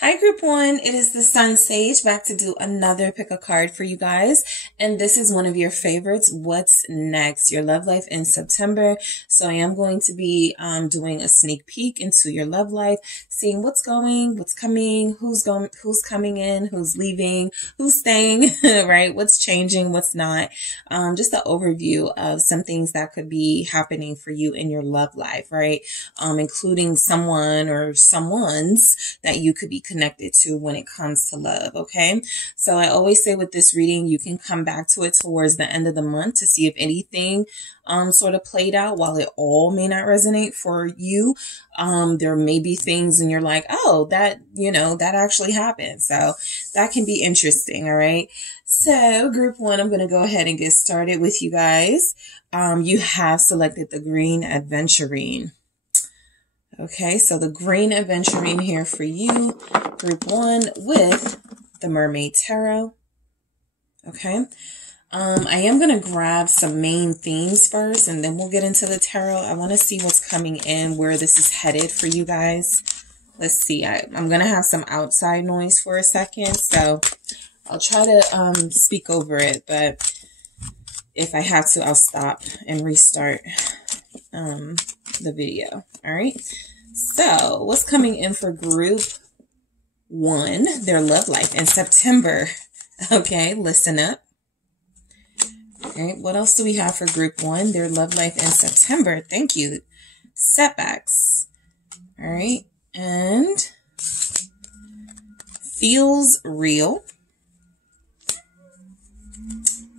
Hi group one, it is the Sun Sage back to do another pick a card for you guys. And this is one of your favorites. What's next? Your love life in September. So I am going to be doing a sneak peek into your love life, seeing what's going, what's coming, who's coming in, who's leaving, who's staying, right? What's changing, what's not. Just an overview of some things that could be happening for you in your love life, right? Including someone or someones that you could be connected to when it comes to love. Okay. So I always say with this reading, you can come back to it towards the end of the month to see if anything sort of played out. While it all may not resonate for you, there may be things and you're like, oh, that, that actually happened. So that can be interesting. All right. So group one, I'm going to go ahead and get started with you guys. You have selected the green adventurine. Okay, so the green adventurine here for you, group one, with the Mermaid Tarot. Okay, I am going to grab some main themes first, and then we'll get into the tarot. I want to see what's coming in, where this is headed for you guys. Let's see, I'm going to have some outside noise for a second, so I'll try to speak over it, but if I have to, I'll stop and restart the video. All right. So what's coming in for group one, their love life in September? Okay. Listen up. All right. What else do we have for group one, their love life in September? Thank you. Setbacks. All right. And feels real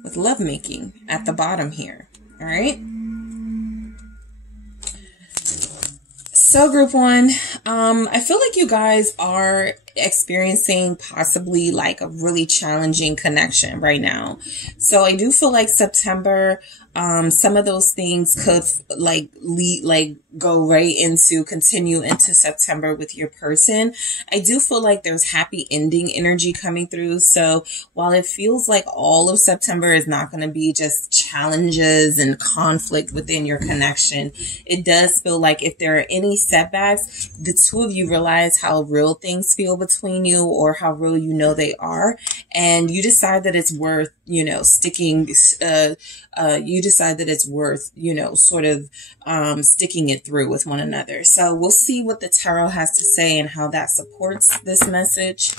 with lovemaking at the bottom here. All right. So group one, I feel like you guys are experiencing possibly like a really challenging connection right now. So I do feel like September, some of those things could go right into, continue into September with your person. I do feel like there's happy ending energy coming through. So while it feels like all of September is not going to be just challenges and conflict within your connection, it does feel like if there are any setbacks, the two of you realize how real things feel between you, or how real they are, and you decide that it's worth, sticking, you decide that it's worth, sort of sticking it through with one another. So we'll see what the tarot has to say and how that supports this message.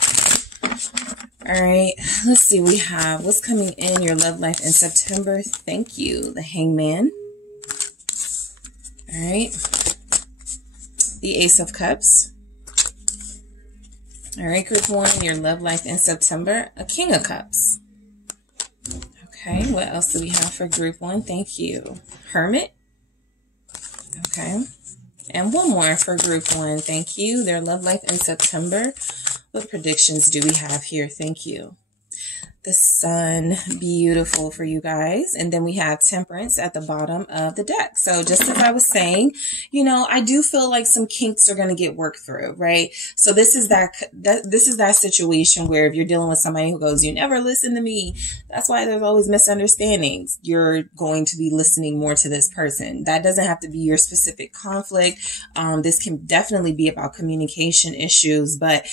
All right, let's see. We have what's coming in your love life in September. Thank you. The Hangman. All right. The Ace of Cups. All right, group one, your love life in September. A King of Cups. Okay, what else do we have for group one? Thank you. Hermit. Okay. And one more for group one. Thank you. Their love life in September. What predictions do we have here? Thank you. The Sun, beautiful for you guys. And then we have Temperance at the bottom of the deck. So just as I was saying, I do feel like some kinks are going to get worked through, right? So this is that situation where if you're dealing with somebody who goes, you never listen to me, that's why there's always misunderstandings. You're going to be listening more to this person. That doesn't have to be your specific conflict. This can definitely be about communication issues, but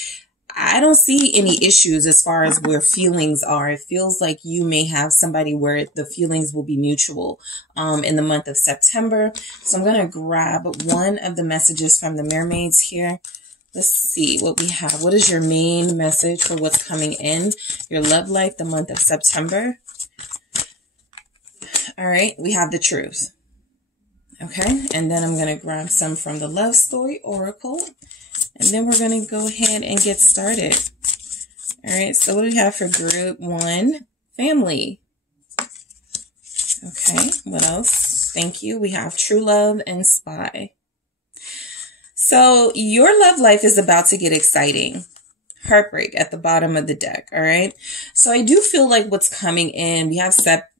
I don't see any issues as far as where feelings are. It feels like you may have somebody where the feelings will be mutual in the month of September. So I'm going to grab one of the messages from the mermaids here. Let's see what we have. What is your main message for what's coming in your love life, the month of September? All right, we have the Truth. Okay, and then I'm going to grab some from the Love Story Oracle. And then we're going to go ahead and get started. All right. So what do we have for group one? Family. Okay. What else? Thank you. We have True Love and Spy. So your love life is about to get exciting. Heartbreak at the bottom of the deck. All right. So I do feel like what's coming in, we have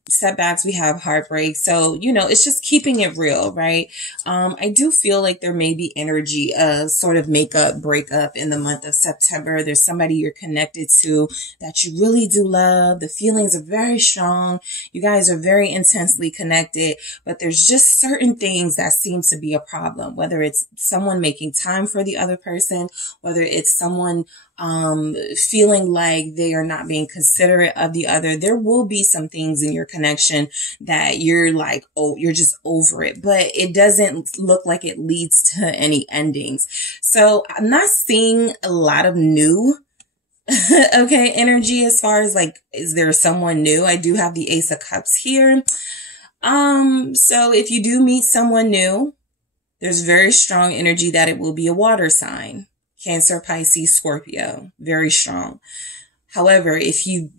setbacks, we have heartbreak. So, it's just keeping it real, right? I do feel like there may be energy of sort of makeup, breakup in the month of September. There's somebody you're connected to that you really do love. The feelings are very strong. You guys are very intensely connected, but there's just certain things that seem to be a problem, whether it's someone making time for the other person, whether it's someone feeling like they are not being considerate of the other. There will be some things in your connection that you're like, oh, you're just over it, but it doesn't look like it leads to any endings. So I'm not seeing a lot of new okay, energy as far as like, is there someone new? I do have the Ace of Cups here. So if you do meet someone new, there's very strong energy that it will be a water sign. Cancer, Pisces, Scorpio, very strong. However, if you,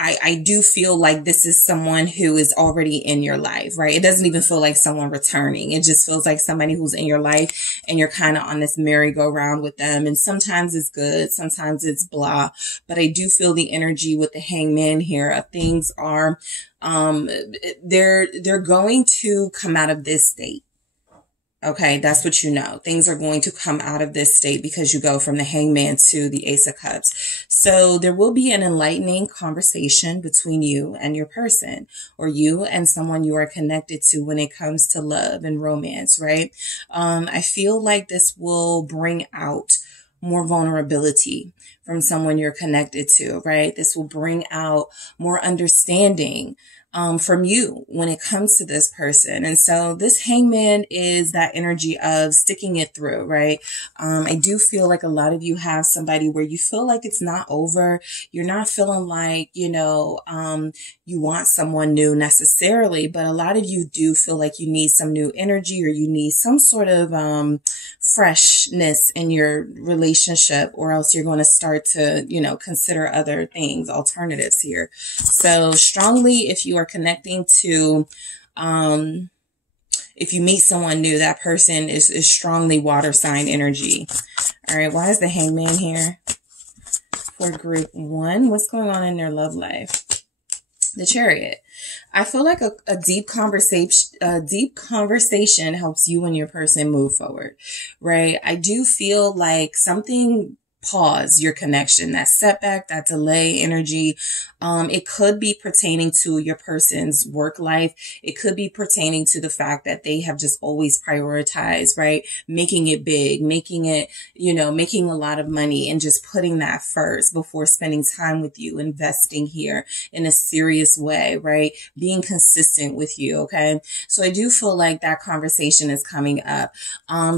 I do feel like this is someone who is already in your life, right? It doesn't even feel like someone returning. It just feels like somebody who's in your life and you're kind of on this merry-go-round with them. And sometimes it's good, sometimes it's blah. But I do feel the energy with the Hangman here. Things are, they're going to come out of this state. Okay, that's what you know. Things are going to come out of this state because you go from the Hangman to the Ace of Cups. So there will be an enlightening conversation between you and your person, or you and someone you are connected to when it comes to love and romance, right? I feel like this will bring out more vulnerability from someone you're connected to, right? This will bring out more understanding from you when it comes to this person. And so this Hangman is that energy of sticking it through, right? I do feel like a lot of you have somebody where you feel like it's not over. You're not feeling like, you know, you want someone new necessarily, but a lot of you do feel like you need some new energy, or you need some sort of freshness in your relationship, or else you're going to start to, you know, consider other things, alternatives here. So strongly, if you are connecting to, if you meet someone new, that person is strongly water sign energy. All right. Why is the Hangman here for group 1? What's going on in their love life? The Chariot. I feel like a deep conversation helps you and your person move forward, right? I do feel like something pause your connection, that setback, that delay energy. It could be pertaining to your person's work life. It could be pertaining to the fact that they have just always prioritized, right? Making it big, making it, you know, making a lot of money and just putting that first before spending time with you, investing here in a serious way, right? Being consistent with you. Okay. So I do feel like that conversation is coming up.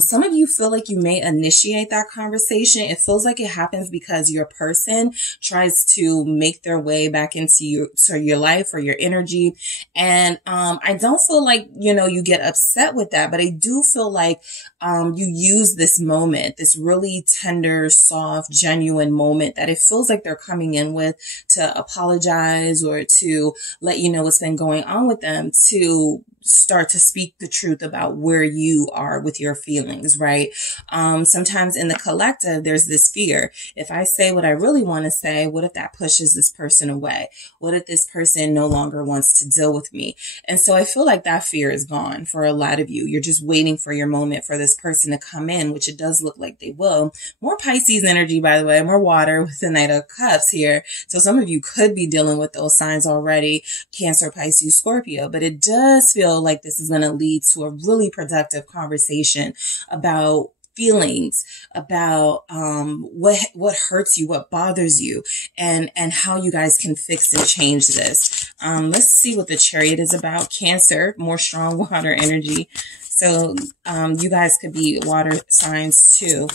Some of you feel like you may initiate that conversation. It feels like it happens because your person tries to make their way back into your life or your energy. And I don't feel like, you know, you get upset with that, but I do feel like you use this moment, this really tender, soft, genuine moment that it feels like they're coming in with to apologize or to let you know what's been going on with them, to start to speak the truth about where you are with your feelings, right? Sometimes in the collective, there's this fear. If I say what I really want to say, what if that pushes this person away? What if this person no longer wants to deal with me? And so I feel like that fear is gone for a lot of you. You're just waiting for your moment for this person to come in, which it does look like they will. More Pisces energy, by the way, more water with the Knight of Cups here. So some of you could be dealing with those signs already, Cancer, Pisces, Scorpio, but it does feel like this is going to lead to a really productive conversation about feelings, about what hurts you, what bothers you, and how you guys can fix and change this. Let's see what the Chariot is about. Cancer, more strong water energy. So you guys could be water signs too.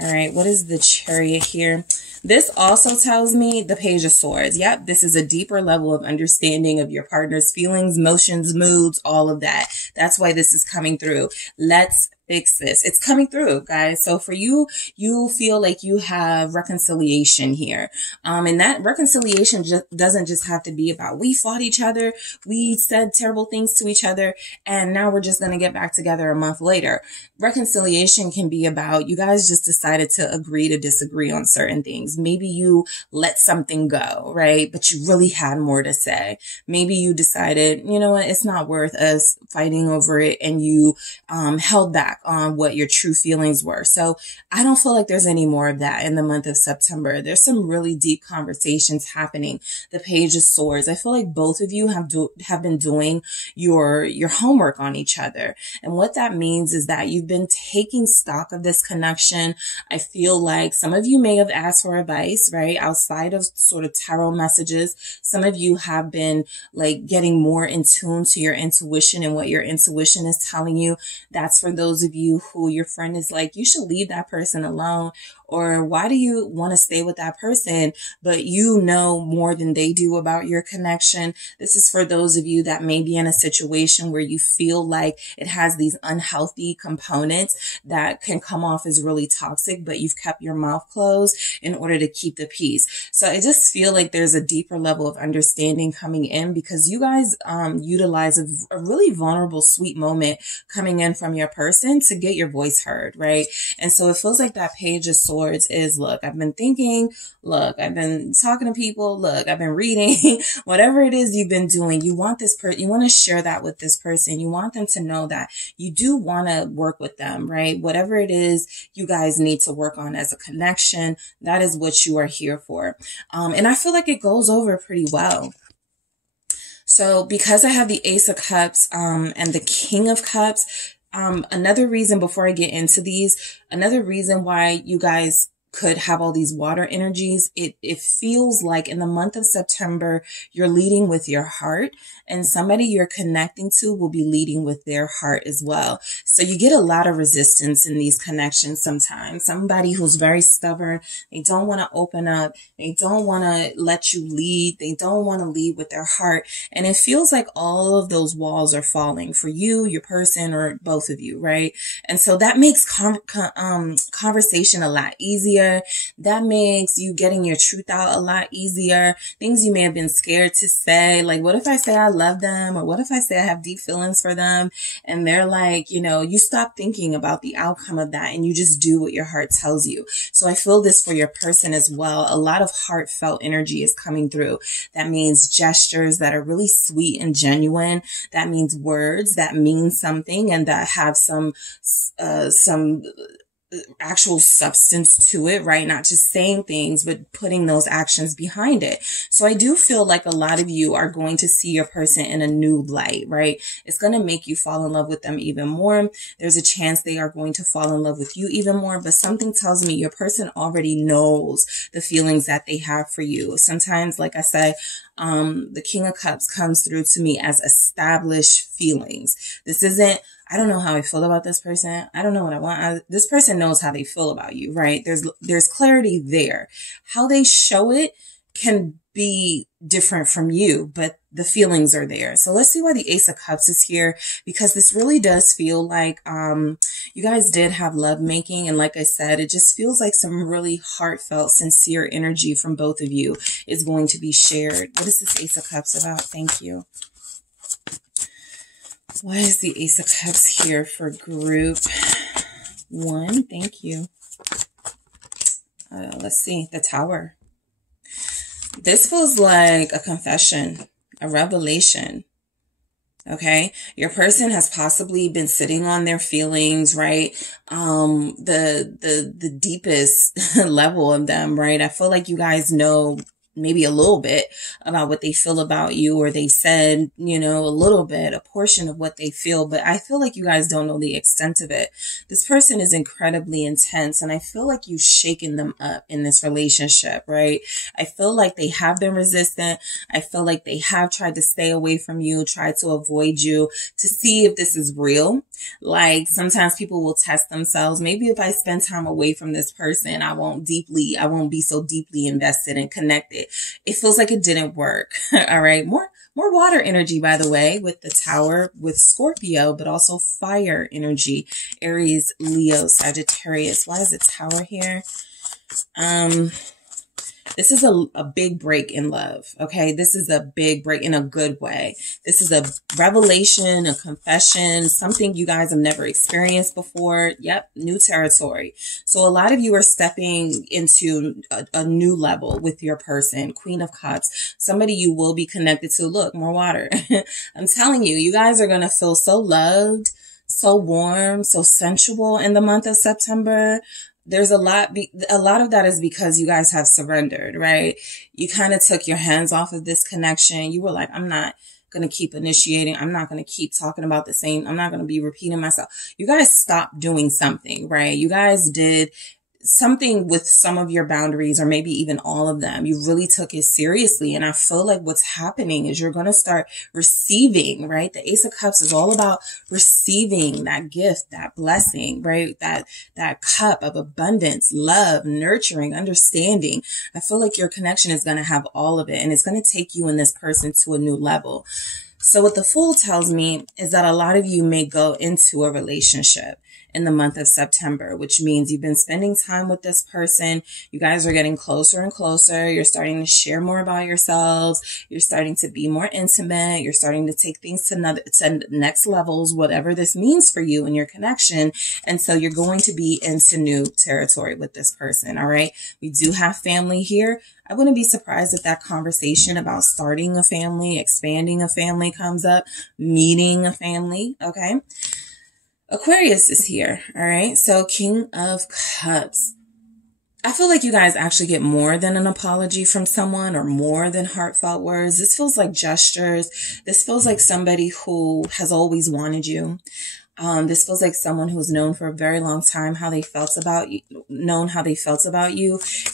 All right, what is the Chariot here? This also tells me the Page of Swords. Yep, this is a deeper level of understanding of your partner's feelings, emotions, moods, all of that. That's why this is coming through. Let's fix this. It's coming through, guys. So for you, you feel like you have reconciliation here. And that reconciliation doesn't just have to be about we fought each other, we said terrible things to each other, and now we're just going to get back together a month later. Reconciliation can be about you guys just decided to agree to disagree on certain things. Maybe you let something go, right? But you really had more to say. Maybe you decided, you know what, it's not worth us fighting over it, and you held back. back on what your true feelings were. So I don't feel like there's any more of that in the month of September. There's some really deep conversations happening. The Page of Swords. I feel like both of you have been doing your homework on each other. And what that means is that you've been taking stock of this connection. I feel like some of you may have asked for advice, right? Outside of sort of tarot messages. Some of you have been like getting more in tune to your intuition and what your intuition is telling you. That's for those of you who your friend is like, you should leave that person alone. Or why do you want to stay with that person, but you know more than they do about your connection? This is for those of you that may be in a situation where you feel like it has these unhealthy components that can come off as really toxic, but you've kept your mouth closed in order to keep the peace. So I just feel like there's a deeper level of understanding coming in because you guys utilize a really vulnerable, sweet moment coming in from your person to get your voice heard, right? And so it feels like that Page of Swords is, look, I've been thinking, look, I've been talking to people, look, I've been reading, whatever it is you've been doing, you want this person, you want to share that with this person. You want them to know that you do want to work with them, right? Whatever it is you guys need to work on as a connection, that is what you are here for. And I feel like it goes over pretty well. So because I have the Ace of Cups, and the King of Cups, another reason before I get into these, another reason why you guys could have all these water energies, it feels like in the month of September, you're leading with your heart and somebody you're connecting to will be leading with their heart as well. So you get a lot of resistance in these connections sometimes. Somebody who's very stubborn, they don't want to open up, they don't want to let you lead, they don't want to lead with their heart. And it feels like all of those walls are falling for you, your person, or both of you, right? And so that makes conversation a lot easier. That makes you getting your truth out a lot easier. Things you may have been scared to say, like, what if I say I love them? Or what if I say I have deep feelings for them? And they're like, you know, you stop thinking about the outcome of that and you just do what your heart tells you. So I feel this for your person as well. A lot of heartfelt energy is coming through. That means gestures that are really sweet and genuine. That means words that mean something and that have some actual substance to it, right? Not just saying things, but putting those actions behind it. So I do feel like a lot of you are going to see your person in a new light, right? It's going to make you fall in love with them even more. There's a chance they are going to fall in love with you even more, but something tells me your person already knows the feelings that they have for you. Sometimes, like I said, the King of Cups comes through to me as established feelings. This isn't, I don't know how I feel about this person. I don't know what I want. This person knows how they feel about you, right? There's clarity there. How they show it can be different from you, but the feelings are there. So let's see why the Ace of Cups is here, because this really does feel like you guys did have love making. And like I said, it just feels like some really heartfelt, sincere energy from both of you is going to be shared. What is this Ace of Cups about? Thank you. Why is the Ace of Cups here for group 1? Thank you. Let's see. The Tower. This feels like a confession, a revelation. Okay. Your person has possibly been sitting on their feelings, right? The deepest level of them, right? I feel like you guys know maybe a little bit about what they feel about you, or they said, you know, a little bit, a portion of what they feel, but I feel like you guys don't know the extent of it. This person is incredibly intense, and I feel like you've shaken them up in this relationship, right? I feel like they have been resistant. I feel like they have tried to stay away from you, tried to avoid you to see if this is real. Like sometimes people will test themselves. Maybe if I spend time away from this person, I won't be so deeply invested and connected. It feels like it didn't work. All right. More water energy, by the way, with the Tower, with Scorpio, but also fire energy, Aries, Leo, Sagittarius. Why is the Tower here? This is a big break in love. Okay. This is a big break in a good way. This is a revelation, a confession, something you guys have never experienced before. Yep. New territory. So a lot of you are stepping into a new level with your person. Queen of Cups, somebody you will be connected to. Look, more water. I'm telling you, you guys are going to feel so loved, so warm, so sensual in the month of September. There's a lot of that is because you guys have surrendered, right? You kind of took your hands off of this connection. You were like, I'm not going to keep initiating. I'm not going to keep talking about the same. I'm not going to be repeating myself. You guys stopped doing something, right? You guys did something with some of your boundaries, or maybe even all of them. You really took it seriously. And I feel like what's happening is you're going to start receiving, right? The Ace of Cups is all about receiving that gift, that blessing, right? That cup of abundance, love, nurturing, understanding. I feel like your connection is going to have all of it, and it's going to take you and this person to a new level. So what the Fool tells me is that a lot of you may go into a relationship in the month of September, which means you've been spending time with this person. You guys are getting closer and closer. You're starting to share more about yourselves. You're starting to be more intimate. You're starting to take things to next levels, whatever this means for you and your connection. And so you're going to be into new territory with this person. All right. We do have family here. I wouldn't be surprised if that conversation about starting a family, expanding a family comes up, meeting a family. Okay. Aquarius is here. All right. So King of Cups. I feel like you guys actually get more than an apology from someone, or more than heartfelt words. This feels like gestures. This feels like somebody who has always wanted you. This feels like someone who's known for a very long time how they felt about you,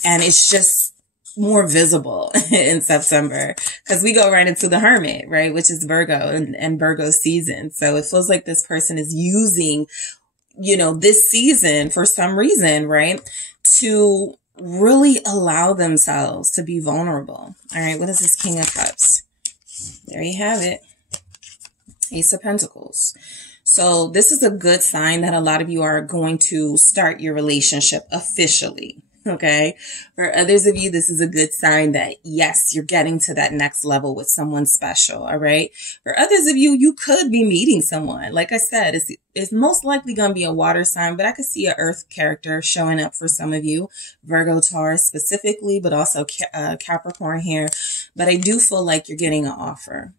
and it's just more visible in September, because we go right into the Hermit, right? Which is Virgo and Virgo season. So it feels like this person is using, this season for some reason, right? To really allow themselves to be vulnerable. All right. What is this King of Cups? There you have it. Ace of Pentacles. So this is a good sign that a lot of you are going to start your relationship officially. Okay. For others of you, this is a good sign that, yes, you're getting to that next level with someone special. All right. For others of you, you could be meeting someone. Like I said, it's most likely going to be a water sign, but I could see an earth character showing up for some of you, Virgo, Taurus specifically, but also Capricorn here. But I do feel like you're getting an offer.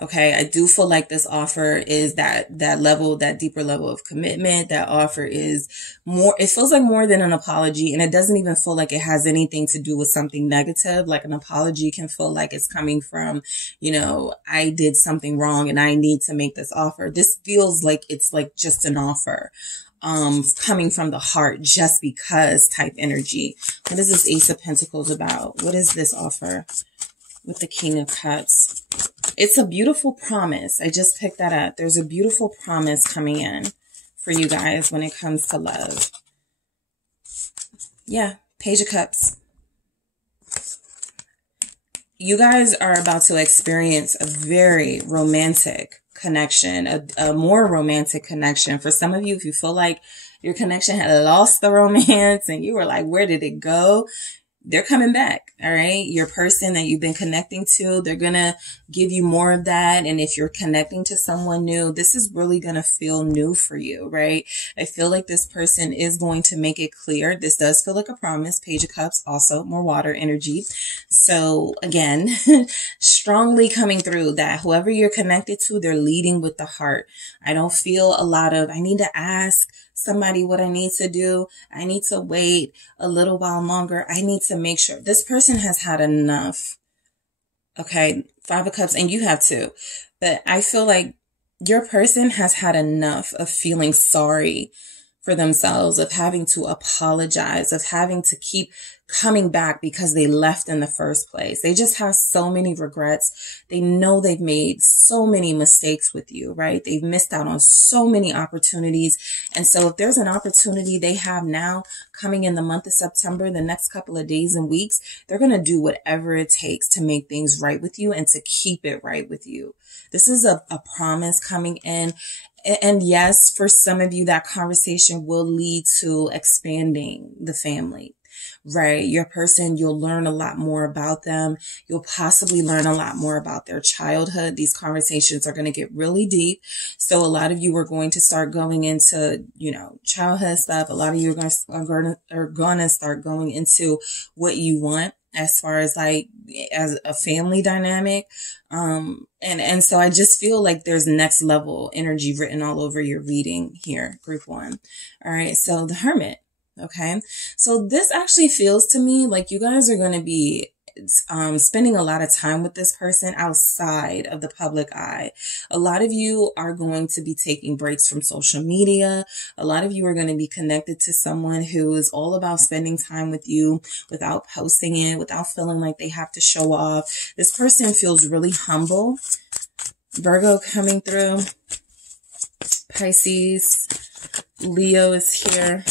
Okay. I do feel like this offer is that level, that deeper level of commitment. That offer is more, it feels like more than an apology. And it doesn't even feel like it has anything to do with something negative. Like an apology can feel like it's coming from, I did something wrong and I need to make this offer. This feels like it's like just an offer, coming from the heart, just because type energy. What is this Ace of Pentacles about? What is this offer with the King of Cups? It's a beautiful promise. I just picked that up. There's a beautiful promise coming in for you guys when it comes to love. Yeah, Page of Cups. You guys are about to experience a very romantic connection, a more romantic connection. For some of you, if you feel like your connection had lost the romance and you were like, where did it go? They're coming back. All right. Your person that you've been connecting to, they're going to give you more of that. And if you're connecting to someone new, this is really going to feel new for you. Right. I feel like this person is going to make it clear. This does feel like a promise. Page of Cups, also more water energy. So again, strongly coming through that whoever you're connected to, they're leading with the heart. I don't feel a lot of, I need to ask somebody what I need to do. I need to wait a little while longer. I need to make sure this person has had enough. Okay. 5 of Cups, and you have too. But I feel like your person has had enough of feeling sorry for themselves, of having to apologize, of having to keep coming back because they left in the first place. They just have so many regrets. They know they've made so many mistakes with you, right? They've missed out on so many opportunities. And so if there's an opportunity they have now coming in the month of September, the next couple of days and weeks, they're going to do whatever it takes to make things right with you and to keep it right with you. This is a promise coming in. And yes, for some of you, that conversation will lead to expanding the family, right? Your person, you'll learn a lot more about them. You'll possibly learn a lot more about their childhood. These conversations are going to get really deep. So a lot of you are going to start going into, childhood stuff. A lot of you are going to start going into what you want as far as like as a family dynamic. And so I just feel like there's next level energy written all over your reading here, group 1. All right. So the Hermit. Okay. So this actually feels to me like you guys are going to be spending a lot of time with this person outside of the public eye. A lot of you are going to be taking breaks from social media. A lot of you are going to be connected to someone who is all about spending time with you without posting it, without feeling like they have to show off. This person feels really humble. Virgo coming through. Pisces. Leo is here.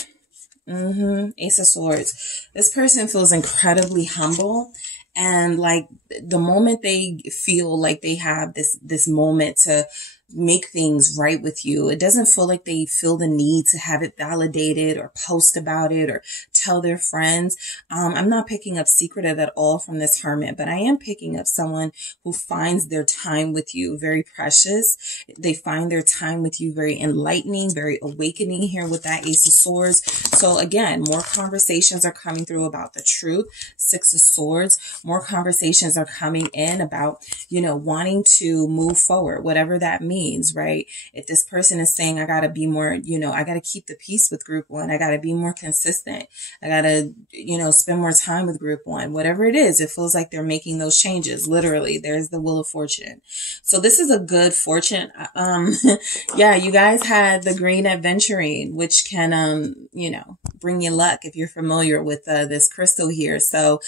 Ace of Swords. This person feels incredibly humble, and like the moment they feel like they have this moment to make things right with you, it doesn't feel like they feel the need to have it validated or post about it or tell their friends. I'm not picking up secretive at all from this Hermit, but I am picking up someone who finds their time with you very precious. They find their time with you very enlightening, very awakening here with that Ace of Swords. So again, more conversations are coming through about the truth. 6 of Swords. More conversations are coming in about, wanting to move forward, whatever that means, right? If this person is saying, I got to be more, I got to keep the peace with group 1. I got to be more consistent. I got to, spend more time with group 1. Whatever it is, it feels like they're making those changes. Literally, there's the Wheel of Fortune. So this is a good fortune. Yeah, you guys had the Green Adventurine, which can, bring you luck if you're familiar with this crystal here. So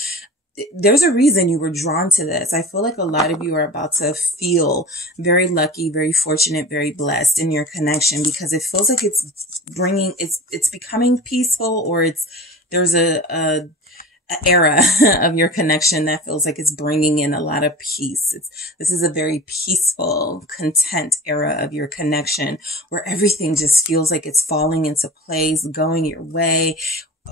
there's a reason you were drawn to this. I feel like a lot of you are about to feel very lucky, very fortunate, very blessed in your connection, because it feels like it's becoming peaceful, or there's a era of your connection that feels like it's bringing in a lot of peace. This is a very peaceful, content era of your connection where everything just feels like it's falling into place, going your way.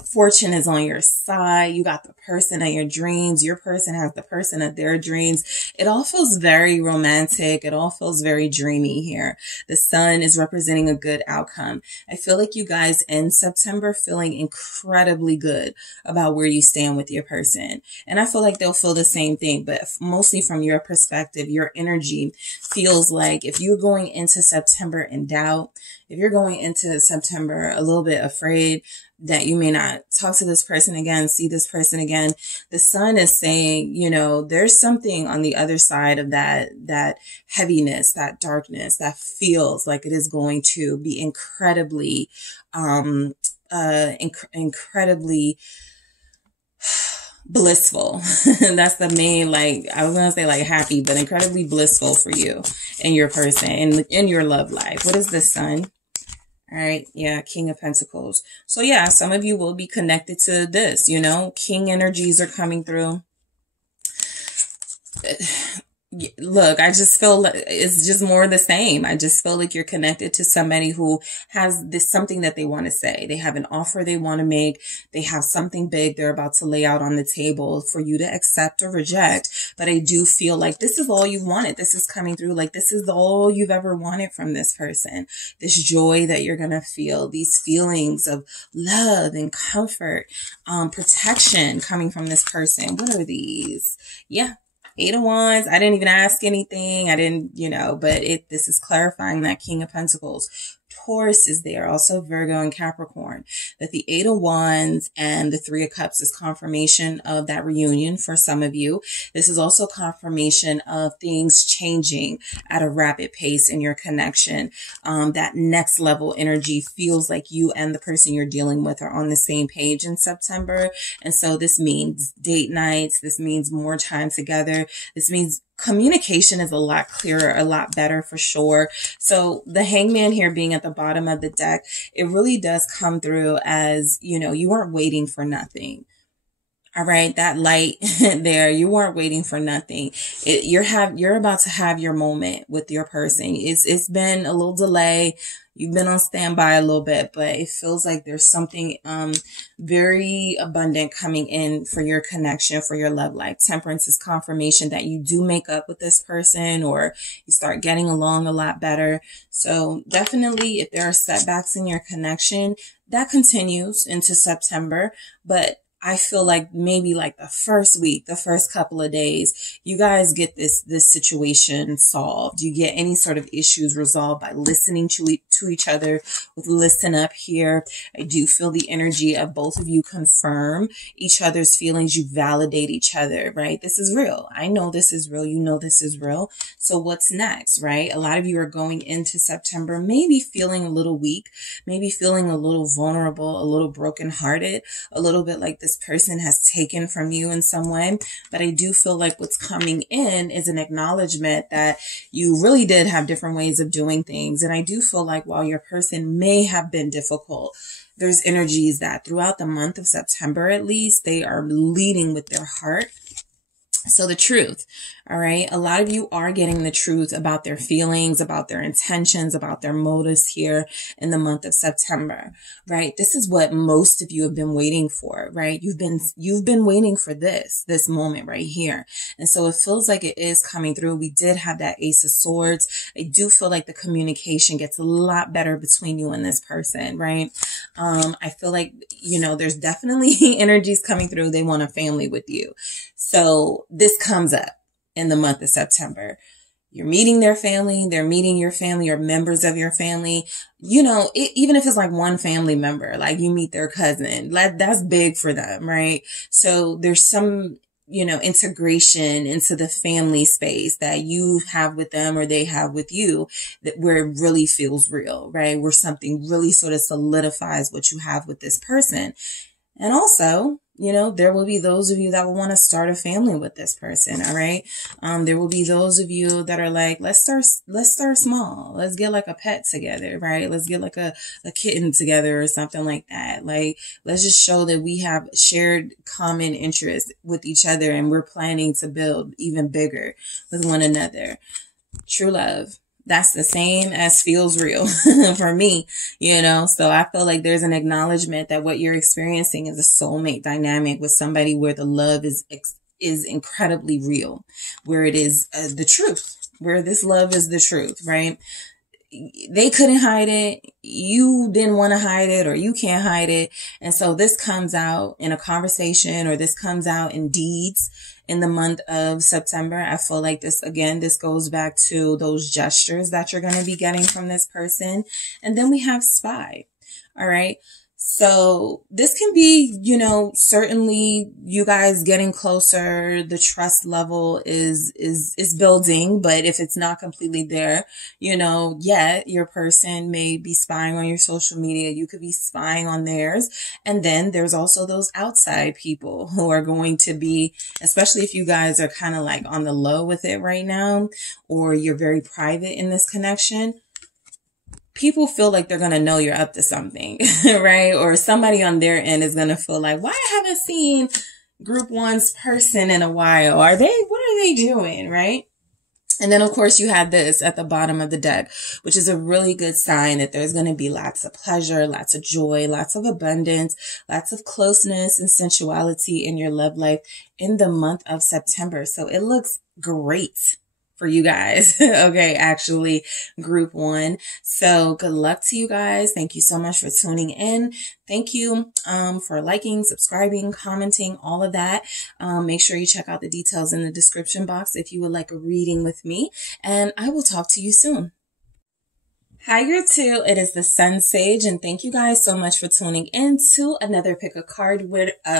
Fortune is on your side. You got the person of your dreams. Your person has the person of their dreams. It all feels very romantic. It all feels very dreamy here. The Sun is representing a good outcome. I feel like you guys in September feeling incredibly good about where you stand with your person. And I feel like they'll feel the same thing, but mostly from your perspective, your energy feels like if you're going into September in doubt, if you're going into September a little bit afraid that you may not talk to this person again, see this person again, the Sun is saying, there's something on the other side of that heaviness, that darkness that feels like it is going to be incredibly, incredibly blissful. That's the main, I was going to say happy, but incredibly blissful for you and your person and in your love life. What is the Sun? All right. Yeah. King of Pentacles. So yeah, some of you will be connected to this, King energies are coming through. Look, I just feel like it's just more of the same. I just feel like you're connected to somebody who has something that they want to say. They have an offer they want to make. They have something big they're about to lay out on the table for you to accept or reject. But I do feel like this is all you wanted. This is coming through. Like this is all you've ever wanted from this person. This joy that you're going to feel, these feelings of love and comfort, protection coming from this person. What are these? Yeah. 8 of Wands. I didn't even ask anything. I didn't, but this is clarifying that King of Pentacles. Taurus is there, also Virgo and Capricorn. That the 8 of Wands and the 3 of Cups is confirmation of that reunion for some of you. This is also confirmation of things changing at a rapid pace in your connection. That next level energy feels like you and the person you're dealing with are on the same page in September. And so this means date nights. This means more time together. This means communication is a lot clearer, a lot better for sure. So the Hangman here being at the bottom of the deck, it really does come through as, you weren't waiting for nothing. All right. That light there, you weren't waiting for nothing. You're about to have your moment with your person. It's been a little delay. You've been on standby a little bit, but it feels like there's something, very abundant coming in for your connection, for your love life. Temperance is confirmation that you do make up with this person or you start getting along a lot better. So definitely if there are setbacks in your connection, that continues into September, but I feel like maybe like the first week, the first couple of days, you guys get this situation solved. You get any sort of issues resolved by listening to each other with listen up here. I do feel the energy of both of you confirm each other's feelings. You validate each other, right? This is real. I know this is real. You know this is real. So what's next, right? A lot of you are going into September maybe feeling a little weak, maybe feeling a little vulnerable, a little brokenhearted, a little bit like this person has taken from you in some way. But I do feel like what's coming in is an acknowledgement that you really did have different ways of doing things. And I do feel like while your person may have been difficult, there's energies that throughout the month of September, at least, they are leading with their heart. So the truth, all right, a lot of you are getting the truth about their feelings, about their intentions, about their motives here in the month of September, right? This is what most of you have been waiting for, right? You've been waiting for this moment right here. And so it feels like it is coming through. We did have that Ace of Swords. I do feel like the communication gets a lot better between you and this person, right? I feel like, you know, there's definitely energies coming through. They want a family with you. So this comes up in the month of September. You're meeting their family. They're meeting your family or members of your family. You know, even if it's like one family member, like you meet their cousin, that's big for them, right? So there's some, you know, integration into the family space that you have with them or they have with you, that where it really feels real, right? Where something really sort of solidifies what you have with this person. And also, you know, there will be those of you that will want to start a family with this person. All right. There will be those of you that are like, let's start small. Let's get like a pet together, right? Let's get like a kitten together or something like that. Like, let's just show that we have shared common interests with each other and we're planning to build even bigger with one another. True love. That's the same as feels real for me, you know? So I feel like there's an acknowledgement that what you're experiencing is a soulmate dynamic with somebody where the love is incredibly real, where it is the truth, where this love is the truth, right? They couldn't hide it. You didn't want to hide it, or you can't hide it. And so this comes out in a conversation, or this comes out in deeds in the month of September. I feel like this goes back to those gestures that you're going to be getting from this person. And then we have spy. All right. So this can be, you know, certainly you guys getting closer. The trust level is building, but if it's not completely there, you know, yet your person may be spying on your social media. You could be spying on theirs. And then there's also those outside people who are going to be, especially if you guys are kind of like on the low with it right now, or you're very private in this connection. People feel like they're going to know you're up to something, right? Or somebody on their end is going to feel like, why I haven't seen group one's person in a while? What are they doing? Right? And then of course you have this at the bottom of the deck, which is a really good sign that there's going to be lots of pleasure, lots of joy, lots of abundance, lots of closeness and sensuality in your love life in the month of September. So it looks great for you guys. Okay. Actually, group one. So good luck to you guys. Thank you so much for tuning in. Thank you, for liking, subscribing, commenting, all of that. Make sure you check out the details in the description box if you would like a reading with me, and I will talk to you soon. Hi, you two. It is the SunSage, and thank you guys so much for tuning in to another pick a card reading.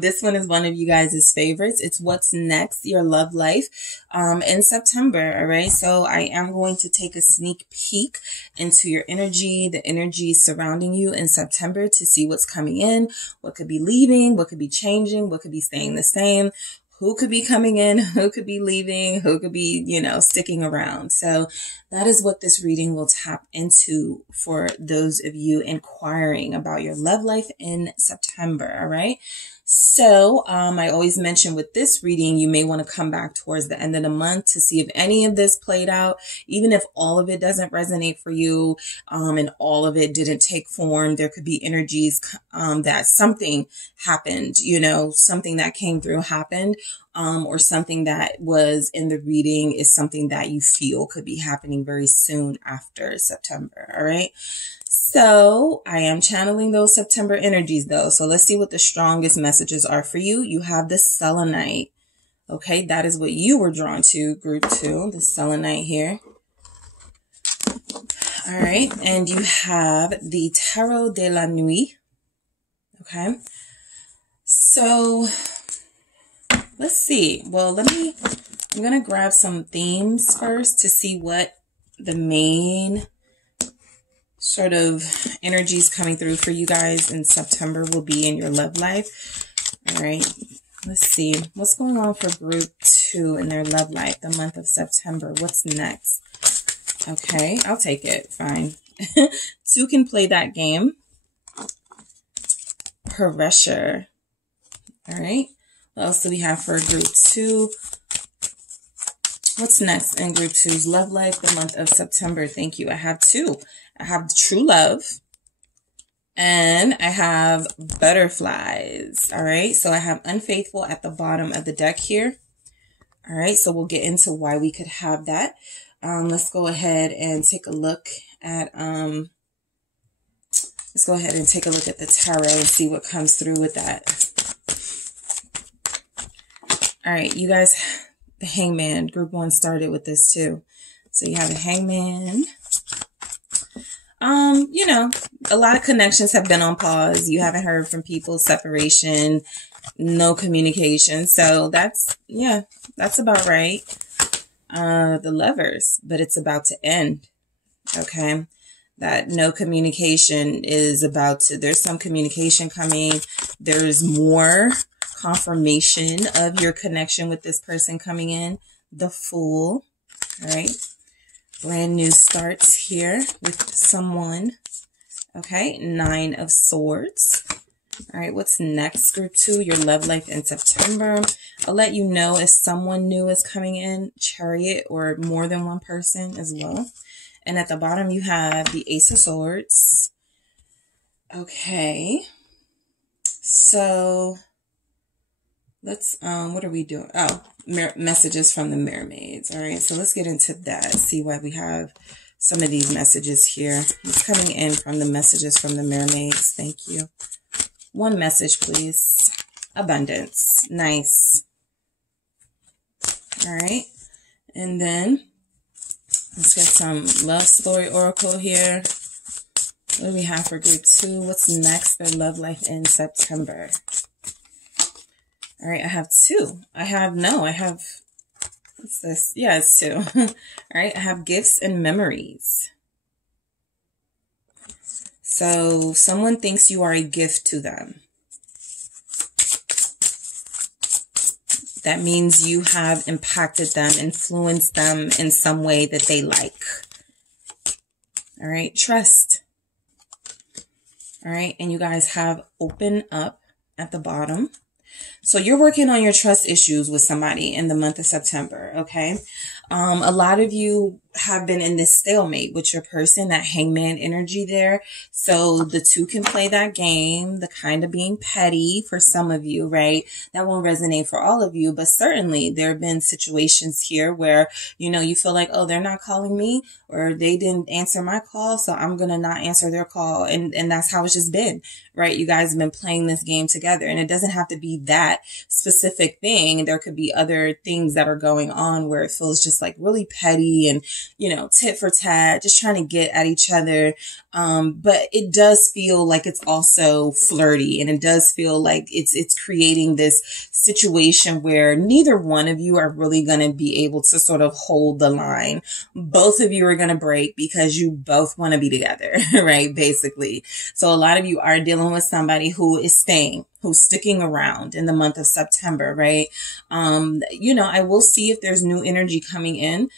This one is one of you guys' favorites. It's what's next, your love life, in September. All right. So I am going to take a sneak peek into your energy, the energy surrounding you in September, to see what's coming in, what could be leaving, what could be changing, what could be staying the same. Who could be coming in, who could be leaving, who could be, you know, sticking around. So that is what this reading will tap into for those of you inquiring about your love life in September. All right. So, I always mention with this reading, you may want to come back towards the end of the month to see if any of this played out, even if all of it doesn't resonate for you, and all of it didn't take form. There could be energies, that something happened, you know, something that came through happened, or something that was in the reading is something that you feel could be happening very soon after September. All right. So I am channeling those September energies though. So let's see what the strongest messages are for you. You have the selenite. Okay, that is what you were drawn to, group 2, the selenite here. All right, and you have the Tarot de la Nuit. Okay, so let's see. Well, I'm going to grab some themes first to see what the main sort of energies coming through for you guys in September will be in your love life. All right. Let's see what's going on for group 2 in their love life, the month of September. What's next? Okay, I'll take it. Fine. 2 can play that game. Pressure. All right. What else do we have for group 2? What's next in group 2's love life, the month of September? Thank you. I have 2. I have true love. And I have butterflies. All right. So I have unfaithful at the bottom of the deck here. All right. So we'll get into why we could have that. Let's go ahead and take a look at, the tarot and see what comes through with that. All right. You guys, the Hangman, group 1 started with this too. So you have a Hangman. You know, a lot of connections have been on pause. You haven't heard from people, separation, no communication. So that's about right. The Lovers, but it's about to end. Okay. That no communication is about to, there's some communication coming. There's more confirmation of your connection with this person coming in. The Fool. All right. Brand new starts here with someone. Okay, 9 of Swords. All right, what's next, group 2? Your love life in September. I'll let you know if someone new is coming in, Chariot, or more than one person as well. And at the bottom, you have the Ace of Swords. Okay, so let's, what are we doing? Oh, messages from the mermaids. All right, so let's get into that. See why we have some of these messages here. What's coming in from the messages from the mermaids? Thank you. One message, please. Abundance. Nice. All right, and then let's get some love story oracle here. What do we have for group 2? What's next? Their love life in September. All right, I have 2. What's this? Yeah, it's 2. All right, I have gifts and memories. So someone thinks you are a gift to them. That means you have impacted them, influenced them in some way that they like. All right, trust. All right, and you guys have open up at the bottom. So you're working on your trust issues with somebody in the month of September, okay? A lot of you have been in this stalemate with your person, that Hangman energy there. So the 2 can play that game, the kind of being petty for some of you, right? That won't resonate for all of you, but certainly there have been situations here where, you know, you feel like, oh, they're not calling me, or they didn't answer my call, so I'm going to not answer their call. And that's how it's just been, right? You guys have been playing this game together, and it doesn't have to be that specific thing. There could be other things that are going on where it feels just like really petty and, you know, tit for tat, just trying to get at each other. But it does feel like it's also flirty, and it does feel like it's creating this situation where neither one of you are really going to be able to sort of hold the line. Both of you are going to break because you both want to be together, right? Basically. So a lot of you are dealing with somebody who is staying, who's sticking around in the month of September, right? You know, I will see if there's new energy coming in.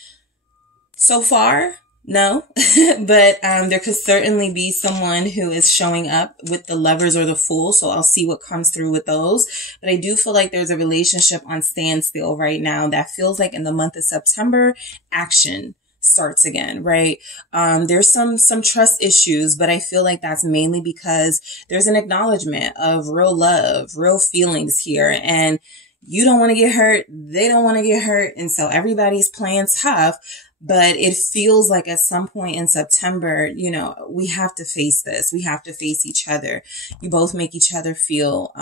So far, no, but there could certainly be someone who is showing up with the Lovers or the Fool. So I'll see what comes through with those. But I do feel like there's a relationship on standstill right now that feels like in the month of September, action starts again, right? There's some trust issues, but I feel like that's mainly because there's an acknowledgement of real love, real feelings here. And you don't want to get hurt. They don't want to get hurt. And so everybody's playing tough. but it feels like at some point in September, you know, we have to face this. We have to face each other. You both make each other feel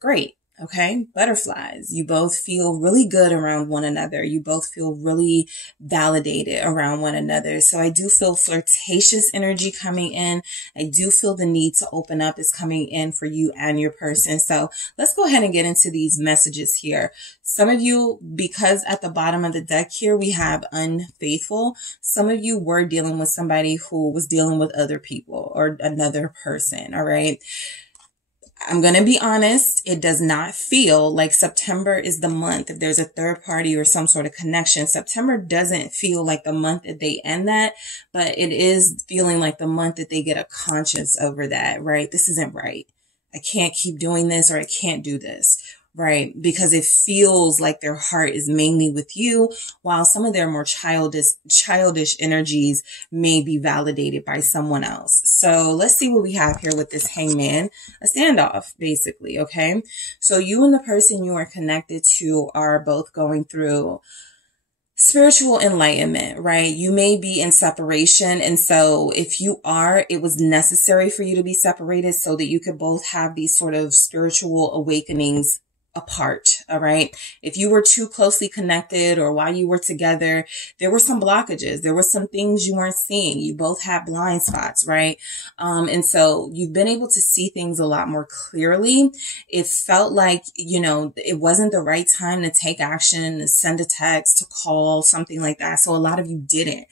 great. Okay. Butterflies. You both feel really good around one another. You both feel really validated around one another. So I do feel flirtatious energy coming in. I do feel the need to open up is coming in for you and your person. So let's go ahead and get into these messages here. Some of you, because at the bottom of the deck here, we have unfaithful. Some of you were dealing with somebody who was dealing with other people or another person. All right. I'm going to be honest. It does not feel like September is the month. If there's a third party or some sort of connection, September doesn't feel like the month that they end that, but it is feeling like the month that they get a conscience over that, right? This isn't right. I can't keep doing this, or I can't do this, right? Because it feels like their heart is mainly with you, while some of their more childish energies may be validated by someone else. So let's see what we have here with this hangman, a standoff, basically. Okay. So you and the person you are connected to are both going through spiritual enlightenment, right? You may be in separation. And so if you are, it was necessary for you to be separated so that you could both have these sort of spiritual awakenings apart. All right. If you were too closely connected, or while you were together, there were some blockages. There were some things you weren't seeing. You both have blind spots, right? And so you've been able to see things a lot more clearly. It felt like, you know, it wasn't the right time to take action, to send a text, to call, something like that. So a lot of you didn't,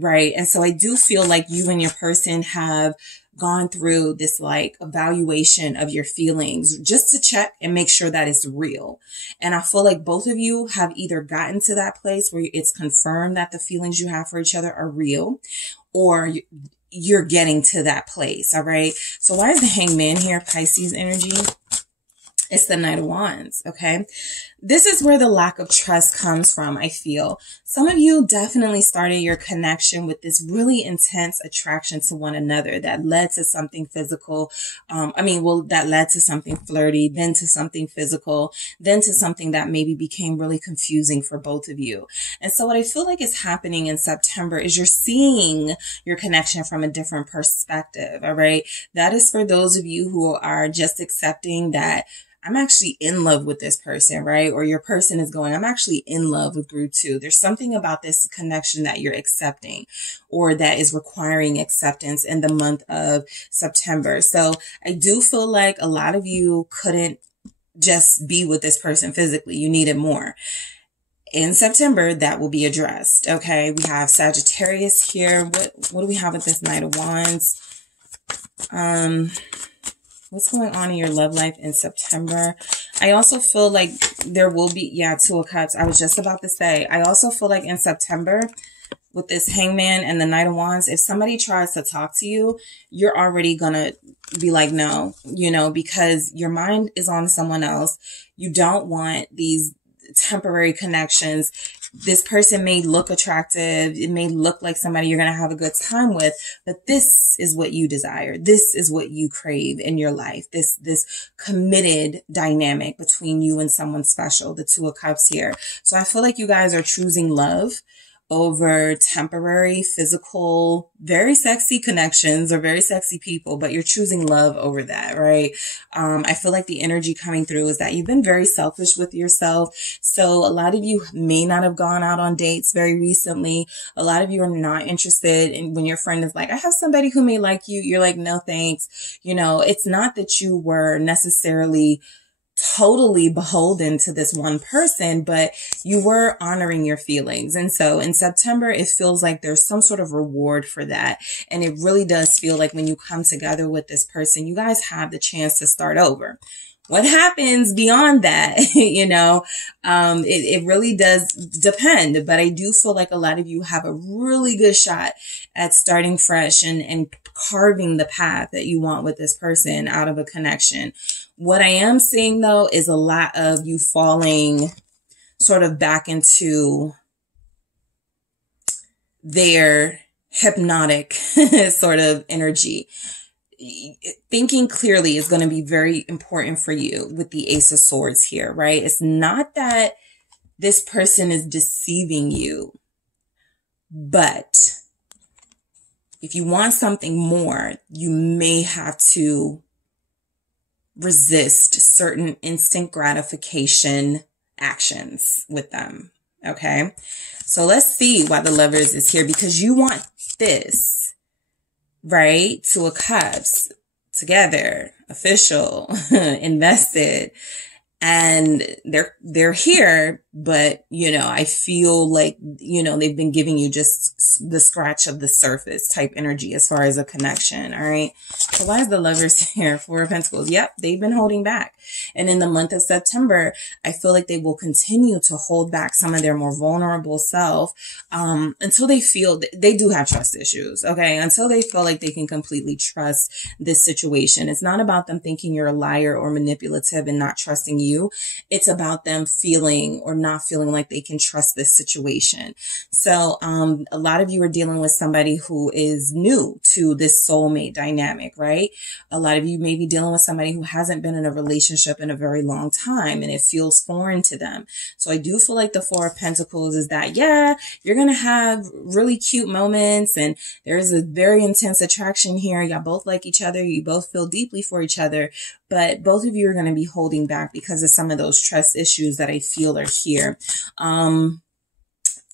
right? And so I do feel like you and your person have gone through this like evaluation of your feelings just to check and make sure that it's real. And I feel like both of you have either gotten to that place where it's confirmed that the feelings you have for each other are real, or you're getting to that place. All right. So why is the hangman here? Pisces energy. It's the Knight of Wands. Okay. This is where the lack of trust comes from. I feel some of you definitely started your connection with this really intense attraction to one another that led to something physical. That led to something flirty, then to something physical, then to something that maybe became really confusing for both of you. And so what I feel like is happening in September is you're seeing your connection from a different perspective. All right. That is for those of you who are just accepting that I'm actually in love with this person, right? Or your person is going, I'm actually in love with group 2. There's something about this connection that you're accepting, or that is requiring acceptance in the month of September. So I do feel like a lot of you couldn't just be with this person physically. You needed more. In September, that will be addressed. Okay. We have Sagittarius here. What do we have with this Knight of Wands? What's going on in your love life in September? I also feel like there will be, Two of Cups. I was just about to say, I also feel like in September with this hangman and the Knight of Wands, if somebody tries to talk to you, you're already going to be like, no, you know, because your mind is on someone else. You don't want these temporary connections. This person may look attractive. It may look like somebody you're going to have a good time with, but this is what you desire. This is what you crave in your life. This committed dynamic between you and someone special, the Two of Cups here. So I feel like you guys are choosing love over temporary, physical, very sexy connections or very sexy people, but you're choosing love over that, right? I feel like the energy coming through is that you've been very selfish with yourself. So a lot of you may not have gone out on dates very recently. A lot of you are not interested in when your friend is like, I have somebody who may like you. You're like, no, thanks. You know, it's not that you were necessarily totally beholden to this one person, but you were honoring your feelings. And so in September, it feels like there's some sort of reward for that. And it really does feel like when you come together with this person, you guys have the chance to start over. What happens beyond that, you know, it really does depend, but I do feel like a lot of you have a really good shot at starting fresh and carving the path that you want with this person out of a connection. What I am seeing though is a lot of you falling sort of back into their hypnotic sort of energy. Thinking clearly is going to be very important for you with the Ace of Swords here, right? It's not that this person is deceiving you, But if you want something more, you may have to resist certain instant gratification actions with them. Okay. So let's see why the Lovers is here, because you want this, right? Two of Cups, together, official, invested. And they're here, but, you know, I feel like, you know, they've been giving you just the scratch of the surface type energy as far as a connection. All right. So why is the Lovers here? Four of Pentacles. Yep. They've been holding back. And in the month of September, I feel like they will continue to hold back some of their more vulnerable self, until they feel they do have trust issues. Okay. Until they feel like they can completely trust this situation. It's not about them thinking you're a liar or manipulative and not trusting you. It's about them feeling or not feeling like they can trust this situation. So a lot of you are dealing with somebody who is new to this soulmate dynamic, right? A lot of you may be dealing with somebody who hasn't been in a relationship in a very long time and it feels foreign to them. So I do feel like the Four of Pentacles is that, yeah, you're going to have really cute moments and there's a very intense attraction here. Y'all both like each other. You both feel deeply for each other. But both of you are going to be holding back because of some of those trust issues that I feel are here.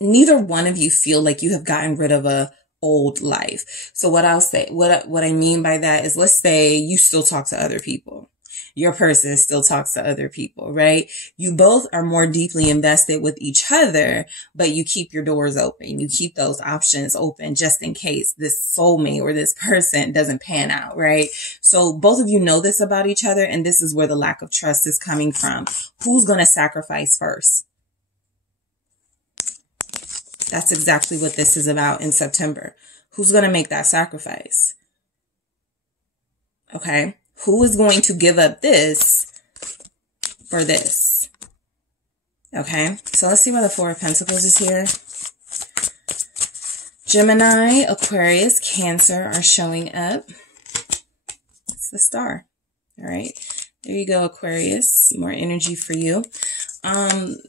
Neither one of you feel like you have gotten rid of a old life. So what I'll say, what I mean by that is, let's say you still talk to other people. Your person still talks to other people, right? You both are more deeply invested with each other, but you keep your doors open. You keep those options open just in case this soulmate or this person doesn't pan out, right? So both of you know this about each other, and this is where the lack of trust is coming from. Who's going to sacrifice first? That's exactly what this is about in September. Who's going to make that sacrifice? Okay. Who is going to give up this for this? Okay, so let's see why the Four of Pentacles is here. Gemini, Aquarius, Cancer are showing up. It's the Star. All right, there you go, Aquarius. More energy for you.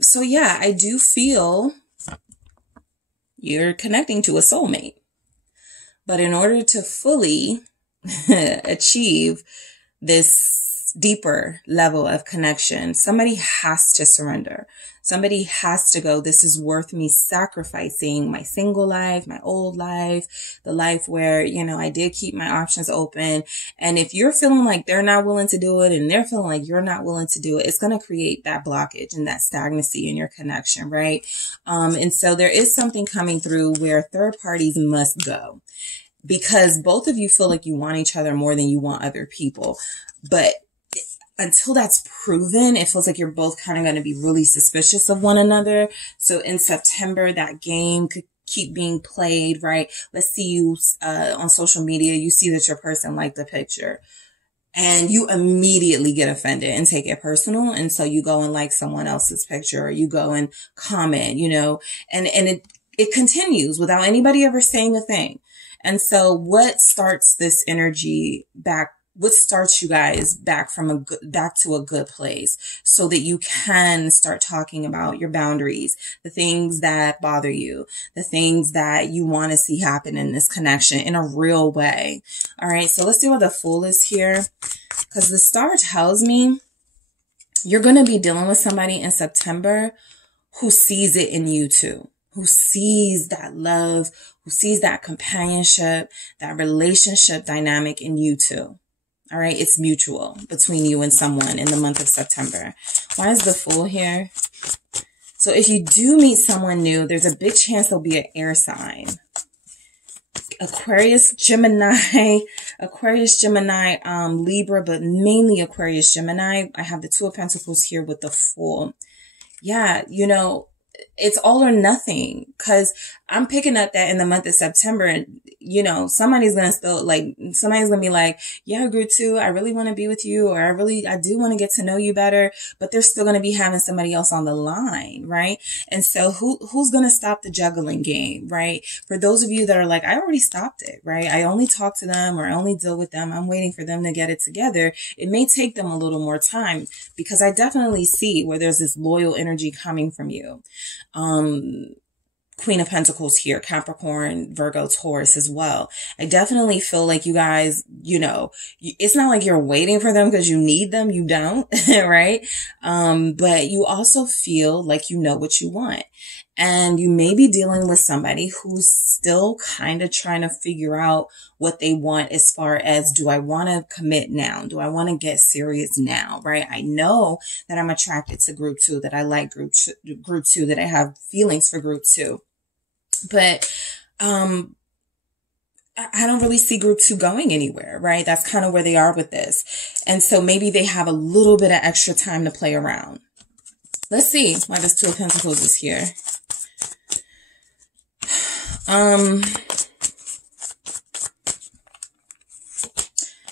So yeah, I do feel you're connecting to a soulmate. But in order to fully achieve this deeper level of connection, somebody has to surrender. Somebody has to go, this is worth me sacrificing my single life, my old life, the life where, you know, I did keep my options open. And if you're feeling like they're not willing to do it and they're feeling like you're not willing to do it, it's going to create that blockage and that stagnancy in your connection, right? And so there is something coming through where third parties must go. Because both of you feel like you want each other more than you want other people. But until that's proven, it feels like you're both kind of going to be really suspicious of one another. So in September, that game could keep being played, right? Let's see you on social media. You see that your person liked the picture. And you immediately get offended and take it personal. And so you go and like someone else's picture, or you go and comment, you know, and it continues without anybody ever saying a thing. And so what starts this energy back? What starts you guys back to a good place so that you can start talking about your boundaries, the things that bother you, the things that you want to see happen in this connection in a real way. All right. So let's see what the Fool is here, because the Star tells me you're going to be dealing with somebody in September who sees it in you too, who sees that love, who sees that companionship, that relationship dynamic in you too. All right. It's mutual between you and someone in the month of September. Why is the Fool here? So if you do meet someone new, there's a big chance there'll be an air sign. Aquarius, Gemini, Libra, but mainly Aquarius, Gemini. I have the Two of Pentacles here with the Fool. Yeah. You know, it's all or nothing, because I'm picking up that in the month of September, and you know, somebody's going to be like, yeah, Gru too, I really want to be with you, or I do want to get to know you better, but they're still going to be having somebody else on the line, right? And so who's going to stop the juggling game, right? For those of you that are like, I already stopped it, right? I only talk to them, or I only deal with them. I'm waiting for them to get it together. It may take them a little more time, because I definitely see where there's this loyal energy coming from you. Queen of Pentacles here, Capricorn, Virgo, Taurus as well. I definitely feel like you guys, you know, it's not like you're waiting for them because you need them. You don't, right? But you also feel like you know what you want. And you may be dealing with somebody who's still kind of trying to figure out what they want as far as, do I want to commit now? Do I want to get serious now? Right? I know that I'm attracted to group 2, that I like group 2, that I have feelings for group 2. But I don't really see group 2 going anywhere, right? That's kind of where they are with this. And so maybe they have a little bit of extra time to play around. Let's see why this 2 of Pentacles is here.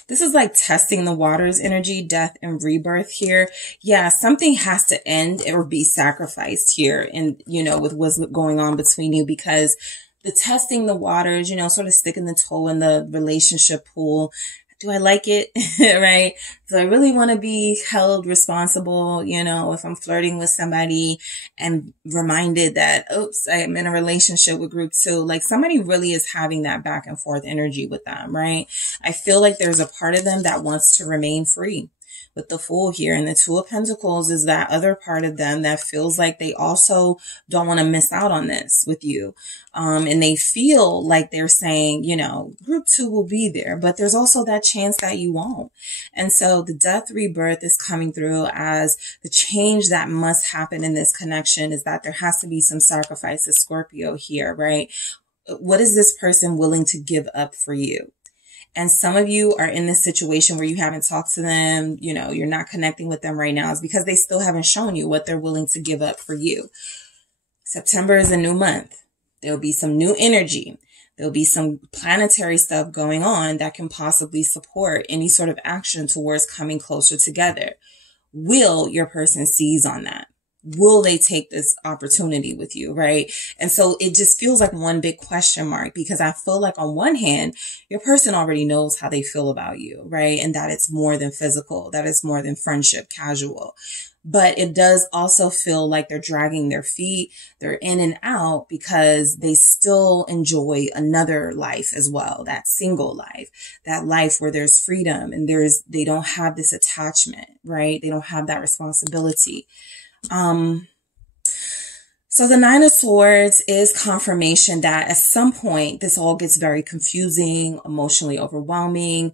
This is like testing the waters energy, death and rebirth here. Yeah, something has to end or be sacrificed here, and you know, with what's going on between you, because the testing the waters, you know, sort of sticking the toe in the relationship pool. Do I like it? Right? Do I really want to be held responsible? You know, if I'm flirting with somebody and reminded that, oops, I'm in a relationship with group 2, like somebody really is having that back and forth energy with them, right? I feel like there's a part of them that wants to remain free. With the Fool here, and the 2 of Pentacles is that other part of them that feels like they also don't want to miss out on this with you. And they feel like they're saying, you know, group 2 will be there, but there's also that chance that you won't. And so the death rebirth is coming through as the change that must happen in this connection, is that there has to be some sacrifices, Scorpio here, right? What is this person willing to give up for you? And some of you are in this situation where you haven't talked to them, you know, you're not connecting with them right now. It's because they still haven't shown you what they're willing to give up for you. September is a new month. There'll be some new energy. There'll be some planetary stuff going on that can possibly support any sort of action towards coming closer together. Will your person seize on that? Will they take this opportunity with you, right? And so it just feels like one big question mark, because I feel like on one hand, your person already knows how they feel about you, right? And that it's more than physical, that it's more than friendship, casual. But it does also feel like they're dragging their feet. They're in and out because they still enjoy another life as well. That single life, that life where there's freedom and they don't have this attachment, right? They don't have that responsibility. So the 9 of Swords is confirmation that at some point this all gets very confusing, emotionally overwhelming.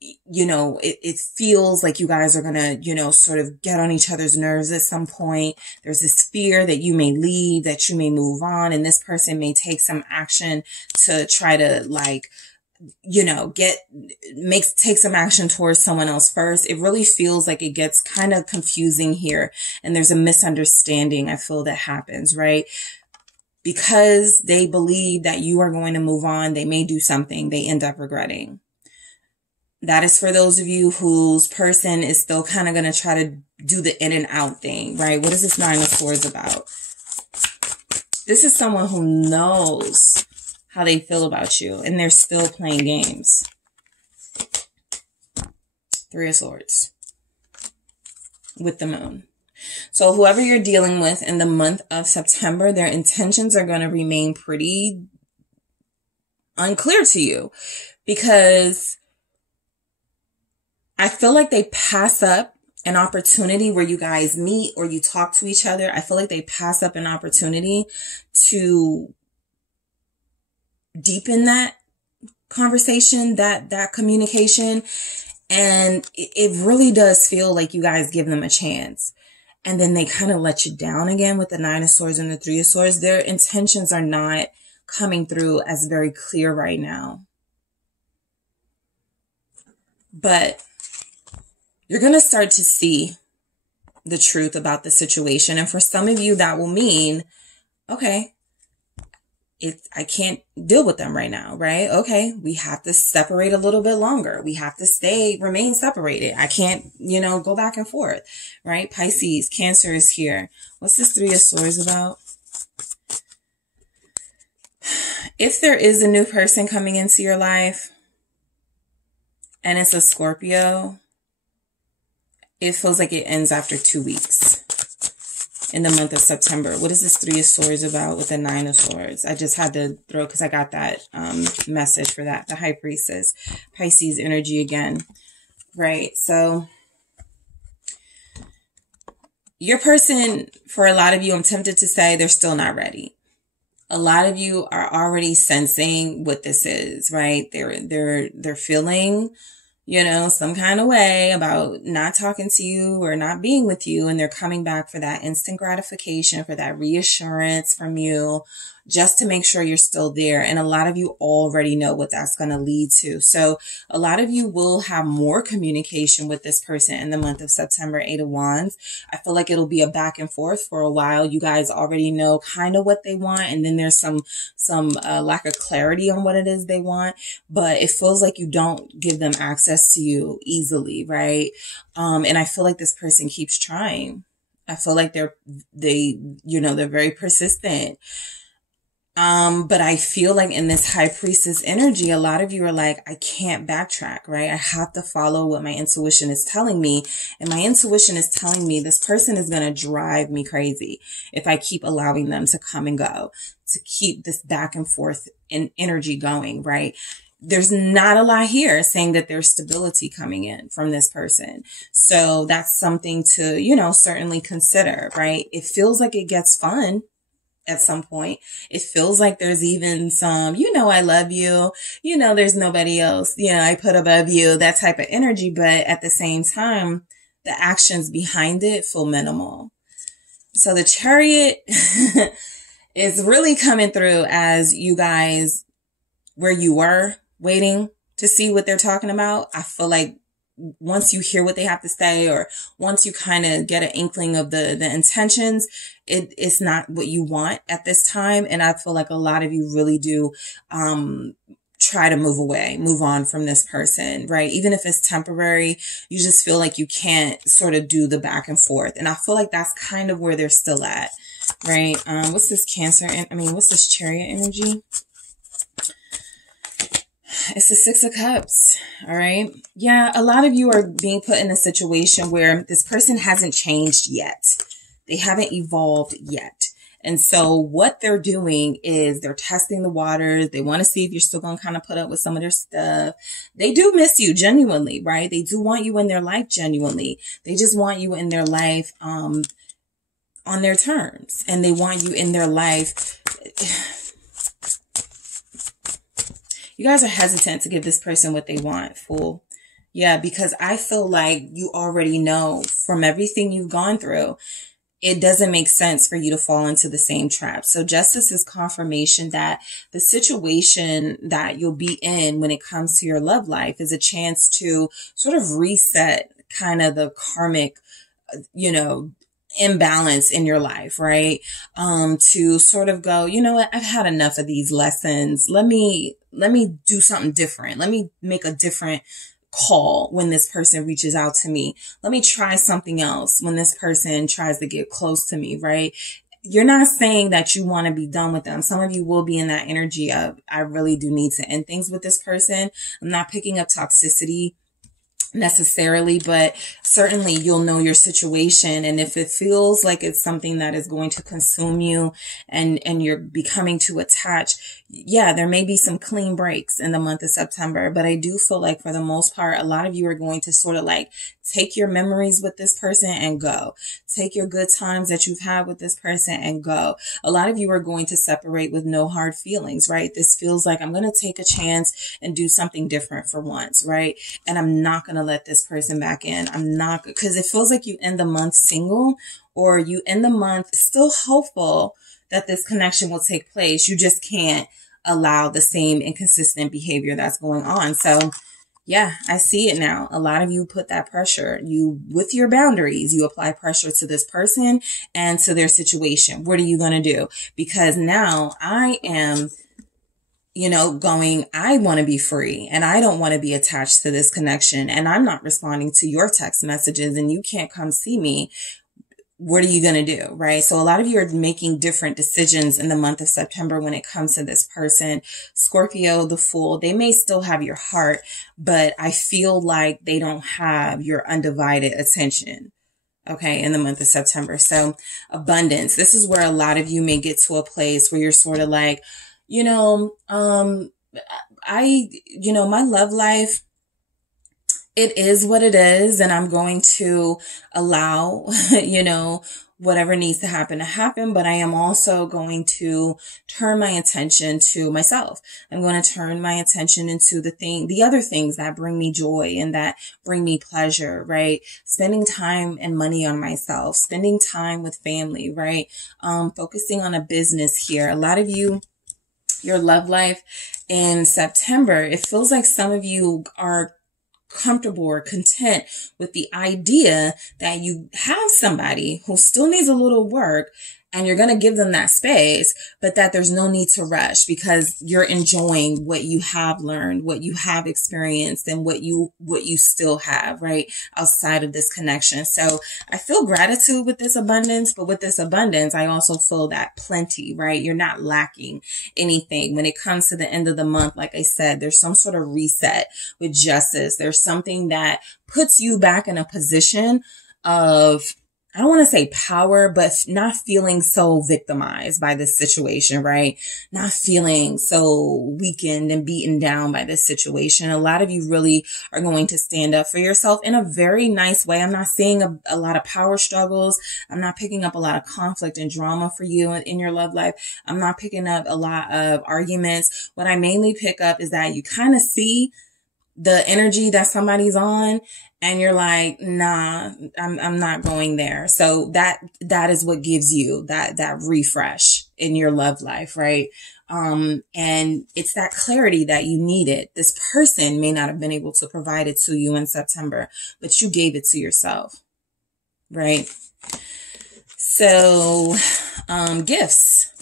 You know, it feels like you guys are going to, you know, sort of get on each other's nerves at some point. There's this fear that you may leave, that you may move on, and this person may take some action to try to, like, you know, take some action towards someone else first. It really feels like it gets kind of confusing here. And there's a misunderstanding, I feel, that happens, right? Because they believe that you are going to move on, they may do something they end up regretting. That is for those of you whose person is still kind of going to try to do the in and out thing, right? What is this 9 of Swords about? This is someone who knows how they feel about you, and they're still playing games. 3 of Swords with the Moon. So whoever you're dealing with in the month of September, their intentions are going to remain pretty unclear to you, because I feel like they pass up an opportunity where you guys meet or you talk to each other. I feel like they pass up an opportunity to deepen that conversation, that communication. And it really does feel like you guys give them a chance. And then they kind of let you down again with the 9 of Swords and the 3 of Swords. Their intentions are not coming through as very clear right now. But you're going to start to see the truth about the situation. And for some of you, that will mean, okay, I can't deal with them right now, right? Okay, we have to separate a little bit longer. We have to remain separated. I can't, you know, go back and forth, right? Pisces, Cancer is here. What's this 3 of Swords about? If there is a new person coming into your life and it's a Scorpio, it feels like it ends after 2 weeks. in the month of September. What is this Three of Swords about with the Nine of Swords? I just had to throw, because I got that message for that. The High Priestess, Pisces energy again. Right. So your person, for a lot of you, I'm tempted to say they're still not ready. A lot of you are already sensing what this is, right? They're feeling, you know, some kind of way about not talking to you or not being with you. And they're coming back for that instant gratification, for that reassurance from you, just to make sure you're still there. And a lot of you already know what that's going to lead to. So a lot of you will have more communication with this person in the month of September. Eight of Wands. I feel like it'll be a back and forth for a while. You guys already know kind of what they want. And then there's some lack of clarity on what it is they want, but it feels like you don't give them access to you easily. Right. And I feel like this person keeps trying. I feel like they're very persistent. But I feel like in this High Priestess energy, a lot of you are like, I can't backtrack, right? I have to follow what my intuition is telling me. And my intuition is telling me this person is going to drive me crazy if I keep allowing them to come and go, to keep this back and forth in energy going, right? There's not a lot here saying that there's stability coming in from this person. So that's something to, certainly consider, right? It feels like it gets fun at some point. It feels like there's even some, I love you, there's nobody else, I put above you, that type of energy. But at the same time, the actions behind it feel minimal. So the Chariot is really coming through as you guys, where you were waiting to see what they're talking about. I feel like once you hear what they have to say, or once you kind of get an inkling of the intentions, it's not what you want at this time. And I feel like a lot of you really do, try to move on from this person, right? Even if it's temporary, you just feel like you can't sort of do the back and forth. And I feel like that's kind of where they're still at, right? What's this Cancer? What's this Chariot energy? It's the Six of Cups. All right. Yeah. A lot of you are being put in a situation where this person hasn't changed yet. They haven't evolved yet. And so what they're doing is they're testing the waters. They want to see if you're still going to kind of put up with some of their stuff. They do miss you genuinely, right? They do want you in their life genuinely. They just want you in their life, on their terms, and they want you in their life. You guys are hesitant to give this person what they want, Fool. Yeah, because I feel like you already know from everything you've gone through, it doesn't make sense for you to fall into the same trap. So Justice is confirmation that the situation that you'll be in when it comes to your love life is a chance to sort of reset kind of the karmic, imbalance in your life, right? To sort of go, you know what? I've had enough of these lessons. Let me do something different. Let me make a different call when this person reaches out to me. Let me try something else when this person tries to get close to me, right? You're not saying that you want to be done with them. Some of you will be in that energy of, I really do need to end things with this person. I'm not picking up toxicity necessarily, but certainly you'll know your situation. And if it feels like it's something that is going to consume you and you're becoming too attached, yeah, there may be some clean breaks in the month of September. But I do feel like for the most part, a lot of you are going to sort of like take your memories with this person and go. Take your good times that you've had with this person and go. A lot of you are going to separate with no hard feelings, right? This feels like I'm going to take a chance and do something different for once, right? And I'm not going to let this person back in. I'm not, because it feels like you end the month single, or you end the month still hopeful that this connection will take place. You just can't allow the same inconsistent behavior that's going on. So yeah, I see it now. A lot of you put that pressure. You, with your boundaries, you apply pressure to this person and to their situation. What are you going to do? Because now I am, I want to be free and I don't want to be attached to this connection, and I'm not responding to your text messages and you can't come see me. What are you going to do? Right? So a lot of you are making different decisions in the month of September when it comes to this person. Scorpio, the Fool, they may still have your heart, but I feel like they don't have your undivided attention. Okay, in the month of September. So abundance. This is where a lot of you may get to a place where you're sort of like, you know, my love life, it is what it is. And I'm going to allow, whatever needs to happen. But I am also going to turn my attention to myself. I'm going to turn my attention into the other things that bring me joy and that bring me pleasure, right? Spending time and money on myself, spending time with family, right? Focusing on a business here. A lot of you, your love life in September, it feels like some of you are comfortable or content with the idea that you have somebody who still needs a little work and you're going to give them that space, but that there's no need to rush because you're enjoying what you have learned, what you have experienced, and what you still have, right? Outside of this connection. So I feel gratitude with this abundance, but with this abundance, I also feel that plenty, right? You're not lacking anything. When it comes to the end of the month, like I said, there's some sort of reset with justice. There's something that puts you back in a position of, I don't want to say power, but not feeling so victimized by this situation, right? Not feeling so weakened and beaten down by this situation. A lot of you really are going to stand up for yourself in a very nice way. I'm not seeing a lot of power struggles. I'm not picking up a lot of conflict and drama for you in your love life. I'm not picking up a lot of arguments. What I mainly pick up is that you kind of see the energy that somebody's on and you're like, nah, I'm not going there. So that is what gives you that refresh in your love life, right? And it's that clarity that you needed. This person may not have been able to provide it to you in September, but you gave it to yourself, right? So, gifts.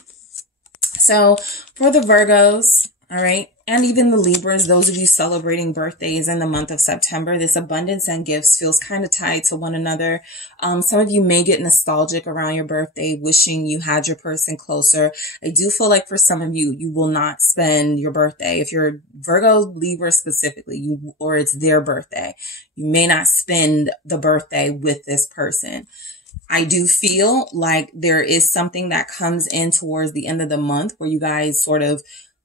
So for the Virgos, all right, and even the Libras, those of you celebrating birthdays in the month of September, this abundance and gifts feels kind of tied to one another. Some of you may get nostalgic around your birthday, wishing you had your person closer. I do feel like for some of you, you will not spend your birthday. If you're Virgo, Libra specifically, or it's their birthday, you may not spend the birthday with this person. I do feel like there is something that comes in towards the end of the month where you guys sort of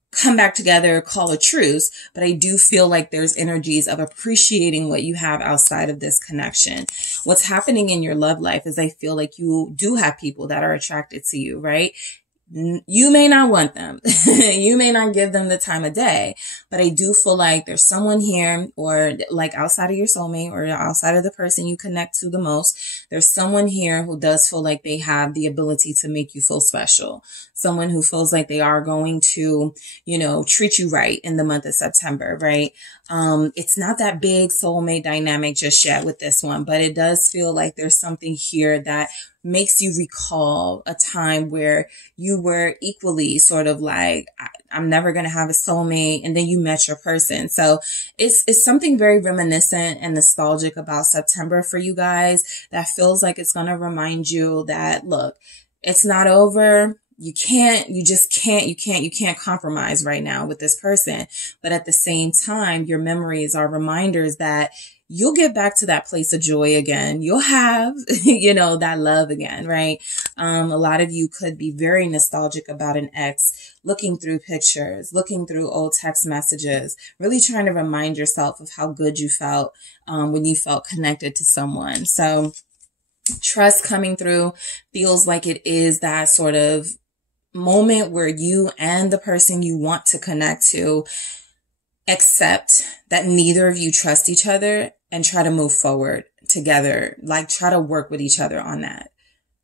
come back together, call a truce. But I do feel like there's energies of appreciating what you have outside of this connection. What's happening in your love life is I feel like you do have people that are attracted to you, right? You may not want them. You may not give them the time of day, but I do feel like there's someone here, or like outside of your soulmate or outside of the person you connect to the most, there's someone here who does feel like they have the ability to make you feel special. Someone who feels like they are going to, treat you right in the month of September, right? It's not that big soulmate dynamic just yet with this one, but it does feel like there's something here that makes you recall a time where you were equally sort of like, I'm never going to have a soulmate. And then you met your person. So it's something very reminiscent and nostalgic about September for you guys that feels like it's going to remind you that, look, it's not over. You can't compromise right now with this person. But at the same time, your memories are reminders that you'll get back to that place of joy again. You'll have, that love again, right? A lot of you could be very nostalgic about an ex, looking through pictures, looking through old text messages, really trying to remind yourself of how good you felt, when you felt connected to someone. So trust coming through feels like it is that sort of moment where you and the person you want to connect to accept that neither of you trust each other and try to move forward together, like try to work with each other on that.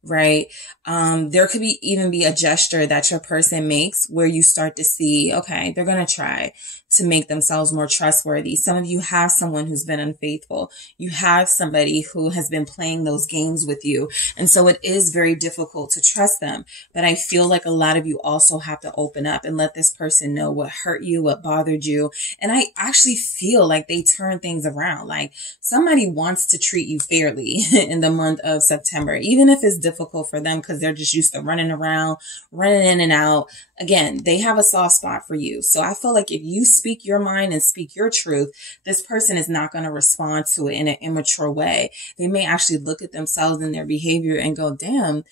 Right. There could even be a gesture that your person makes where you start to see, okay, they're going to try to make themselves more trustworthy. Some of you have someone who's been unfaithful. You have somebody who has been playing those games with you. And so it is very difficult to trust them. But I feel like a lot of you also have to open up and let this person know what hurt you, what bothered you. And I actually feel like they turn things around. Like somebody wants to treat you fairly in the month of September, even if it's difficult difficult for them because they're just used to running around, running in and out. Again, they have a soft spot for you. So I feel like if you speak your mind and speak your truth, this person is not going to respond to it in an immature way. They may actually look at themselves and their behavior and go, damn,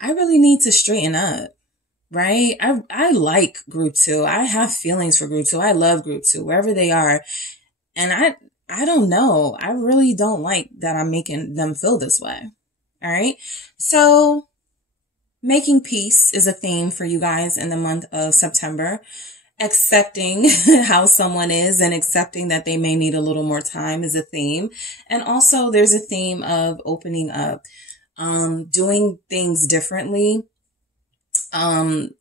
I really need to straighten up. Right? I like group 2. I have feelings for group 2. I love group 2, wherever they are. And I don't know. I really don't like that I'm making them feel this way. All right. So making peace is a theme for you guys in the month of September. Accepting how someone is and accepting that they may need a little more time is a theme. And also there's a theme of opening up, doing things differently.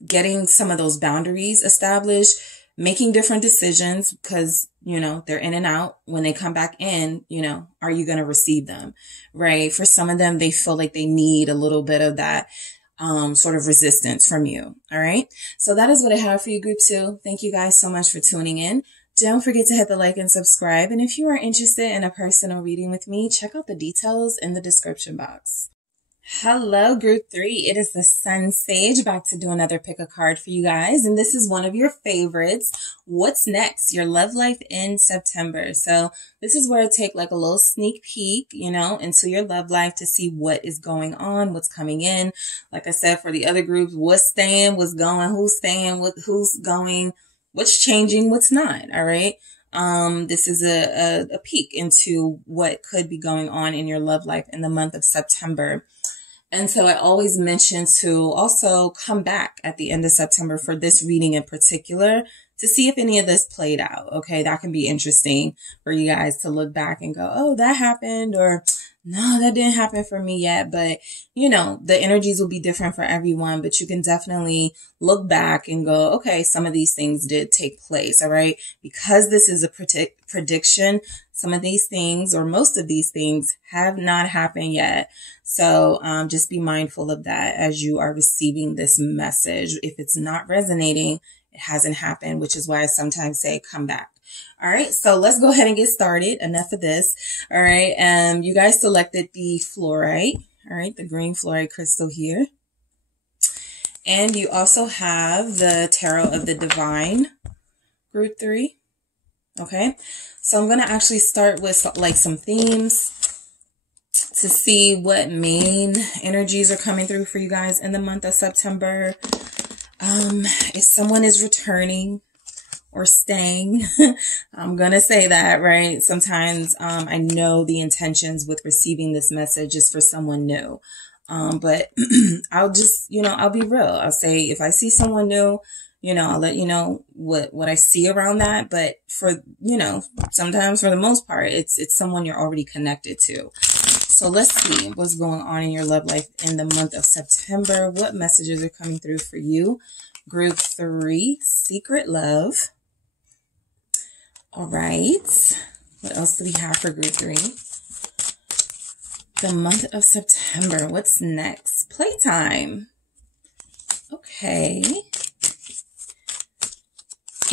Getting some of those boundaries established, making different decisions because, you know, they're in and out. When they come back in, you know, are you going to receive them? Right. For some of them, they feel like they need a little bit of that, sort of resistance from you. All right. So that is what I have for you, group 2. Thank you guys so much for tuning in. Don't forget to hit the like and subscribe. And if you are interested in a personal reading with me, check out the details in the description box. Hello, group 3. It is the SunSage back to do another pick a card for you guys. And this is one of your favorites. What's next? Your love life in September. So this is where I take like a little sneak peek, you know, into your love life to see what is going on, what's coming in. Like I said, for the other groups, what's staying, what's going, who's staying, who's going, what's changing, what's not. All right. This is a peek into what could be going on in your love life in the month of September. And so I always mention to also come back at the end of September for this reading in particular to see if any of this played out. Okay, that can be interesting for you guys to look back and go, oh, that happened, or no, that didn't happen for me yet. But, you know, the energies will be different for everyone, but you can definitely look back and go, okay, some of these things did take place. All right. Because this is a prediction, some of these things or most of these things have not happened yet. So just be mindful of that as you are receiving this message. If it's not resonating, it hasn't happened, which is why I sometimes say come back. All right, so let's go ahead and get started. Enough of this. All right, you guys selected the fluorite. All right, the green fluorite crystal here. And you also have the Tarot of the Divine, group 3. Okay, so I'm going to actually start with like some themes to see what main energies are coming through for you guys in the month of September. If someone is returning or staying, I'm going to say that, right? Sometimes I know the intentions with receiving this message is for someone new. But I'll just, you know, I'll be real. I'll say if I see someone new, you know, I'll let you know what I see around that. But for, you know, sometimes for the most part, it's someone you're already connected to. So let's see what's going on in your love life in the month of September. What messages are coming through for you? Group 3, secret love. All right. What else do we have for group 3? The month of September. What's next? Playtime. Okay.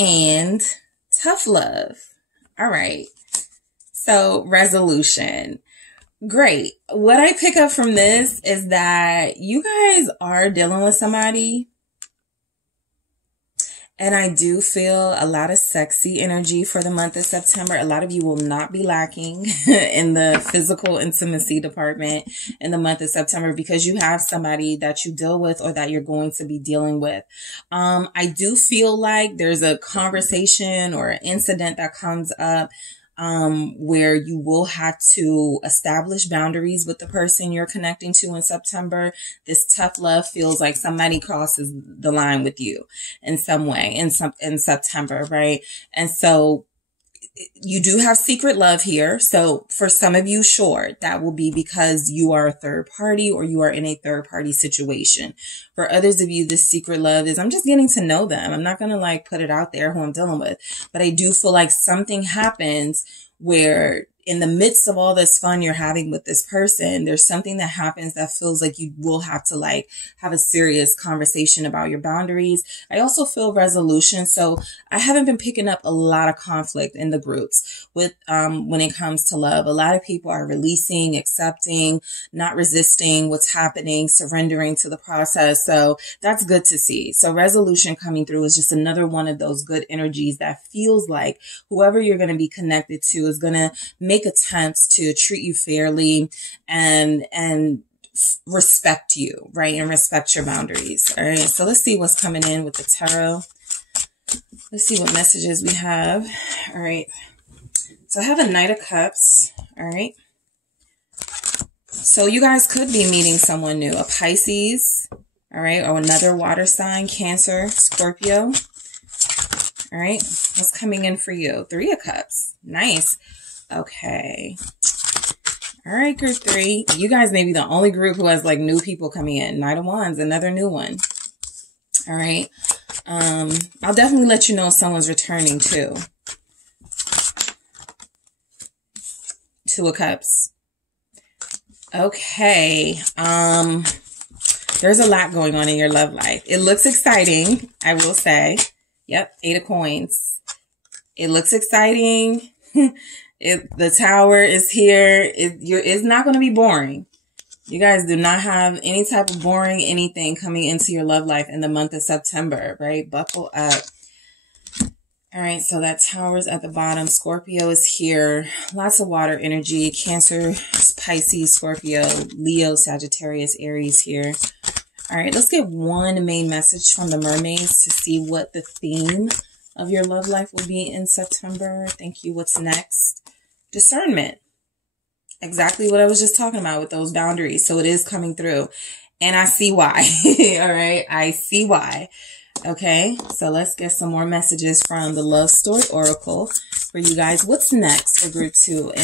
And tough love. All right. So resolution. Great. What I pick up from this is that you guys are dealing with somebody. And I do feel a lot of sexy energy for the month of September. A lot of you will not be lacking in the physical intimacy department in the month of September because you have somebody that you deal with or that you're going to be dealing with. I do feel like there's a conversation or an incident that comes up where you will have to establish boundaries with the person you're connecting to in September. This tough love feels like somebody crosses the line with you in some way in September, right? And so you do have secret love here. So for some of you, sure, that will be because you are a third party or you are in a third party situation. For others of you, this secret love is I'm just getting to know them. I'm not going to like put it out there who I'm dealing with, but I do feel like something happens where in the midst of all this fun you're having with this person, there's something that happens that feels like you will have to like have a serious conversation about your boundaries. I also feel resolution. So I haven't been picking up a lot of conflict in the groups with, when it comes to love. A lot of people are releasing, accepting, not resisting what's happening, surrendering to the process. So that's good to see. So resolution coming through is just another one of those good energies that feels like whoever you're going to be connected to is going to make attempts to treat you fairly and respect you, right? And respect your boundaries. All right. So let's see what's coming in with the tarot. Let's see what messages we have. All right. So I have a Knight of Cups. All right. So you guys could be meeting someone new, a Pisces, all right, or another water sign, Cancer, Scorpio. All right. What's coming in for you? 3 of Cups. Nice. Okay. All right, group 3. You guys may be the only group who has like new people coming in. Knight of Wands, another new one. All right. I'll definitely let you know if someone's returning too. 2 of Cups. Okay. There's a lot going on in your love life. It looks exciting, I will say. Yep. 8 of Coins. It looks exciting. The Tower is here. It's not going to be boring. You guys do not have any type of boring anything coming into your love life in the month of September, right? Buckle up. All right, so that Tower's at the bottom. Scorpio is here. Lots of water energy. Cancer, Pisces, Scorpio, Leo, Sagittarius, Aries here. All right, let's get one main message from the mermaids to see what the theme of your love life will be in September. Thank you. What's next? Discernment. Exactly what I was just talking about with those boundaries. So it is coming through. And I see why. All right, I see why. Okay, so let's get some more messages from the Love Story Oracle for you guys. What's next for group 2?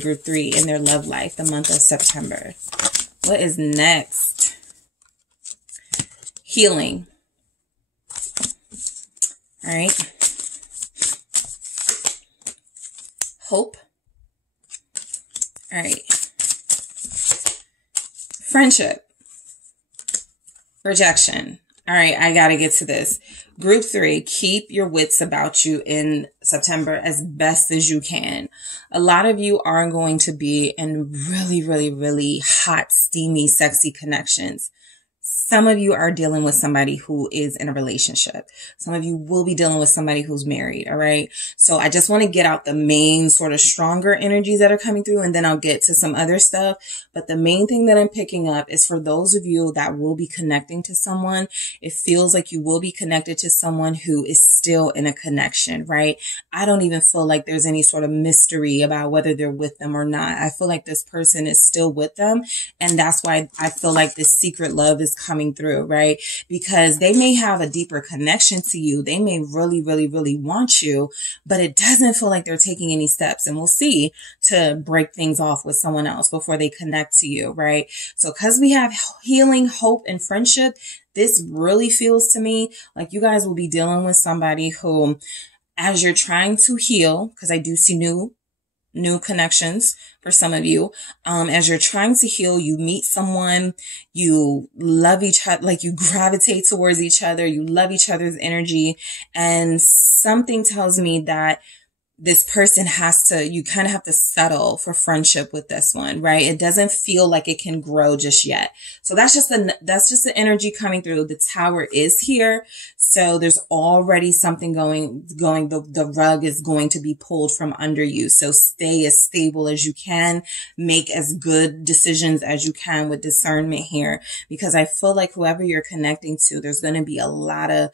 Group 3 in their love life, the month of September. What is next? Healing. All right. Hope. All right. Friendship. Rejection. All right, I got to get to this. Group 3, keep your wits about you in September as best as you can. A lot of you are going to be in really, really, really hot, steamy, sexy connections. Some of you are dealing with somebody who is in a relationship. Some of you will be dealing with somebody who's married. All right. So I just want to get out the main sort of stronger energies that are coming through, and then I'll get to some other stuff. But the main thing that I'm picking up is for those of you that will be connecting to someone, it feels like you will be connected to someone who is still in a connection, right? I don't even feel like there's any sort of mystery about whether they're with them or not. I feel like this person is still with them. And that's why I feel like this secret love is coming through, right? Because they may have a deeper connection to you. They may really, really, really want you, but it doesn't feel like they're taking any steps, and we'll see, to break things off with someone else before they connect to you, right? So because we have healing, hope, and friendship, this really feels to me like you guys will be dealing with somebody who, as you're trying to heal, because I do see new connections for some of you. As you're trying to heal, you meet someone, you love each other, like you gravitate towards each other, you love each other's energy. And something tells me that this person you kind of have to settle for friendship with this one, right? It doesn't feel like it can grow just yet. So that's just the energy coming through. The Tower is here. So there's already something going, the rug is going to be pulled from under you. So stay as stable as you can, make as good decisions as you can with discernment here, because I feel like whoever you're connecting to, there's going to be a lot of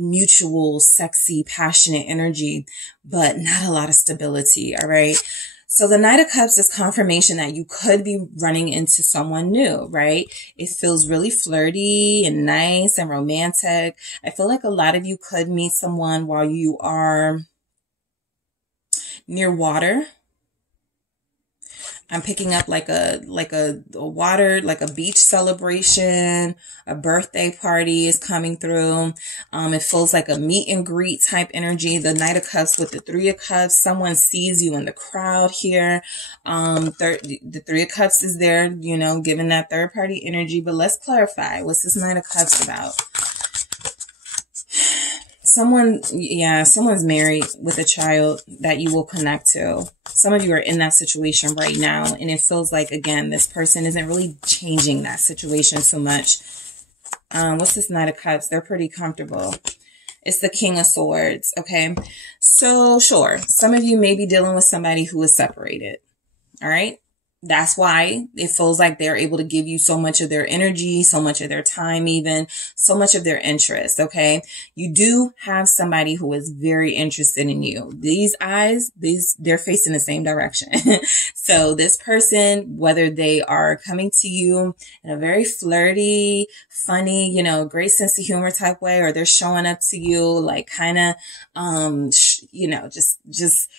mutual, sexy, passionate energy, but not a lot of stability. All right. So the Knight of Cups is confirmation that you could be running into someone new, right? It feels really flirty and nice and romantic. I feel like a lot of you could meet someone while you are near water. I'm picking up like a water, like a beach celebration, a birthday party is coming through. It feels like a meet and greet type energy. The Knight of Cups with the Three of Cups. Someone sees you in the crowd here. The Three of Cups is there, you know, giving that third party energy. But let's clarify. What's this Knight of Cups about? Someone's married with a child that you will connect to. Some of you are in that situation right now, and it feels like, again, this person isn't really changing that situation so much. What's this Knight of Cups? They're pretty comfortable. It's the King of Swords, okay? So, sure, some of you may be dealing with somebody who is separated, all right? That's why it feels like they're able to give you so much of their energy, so much of their time, even so much of their interest. Okay. You do have somebody who is very interested in you. These eyes, they're facing the same direction. So this person, whether they are coming to you in a very flirty, funny, you know, great sense of humor type way, or they're showing up to you like kind of, you know, just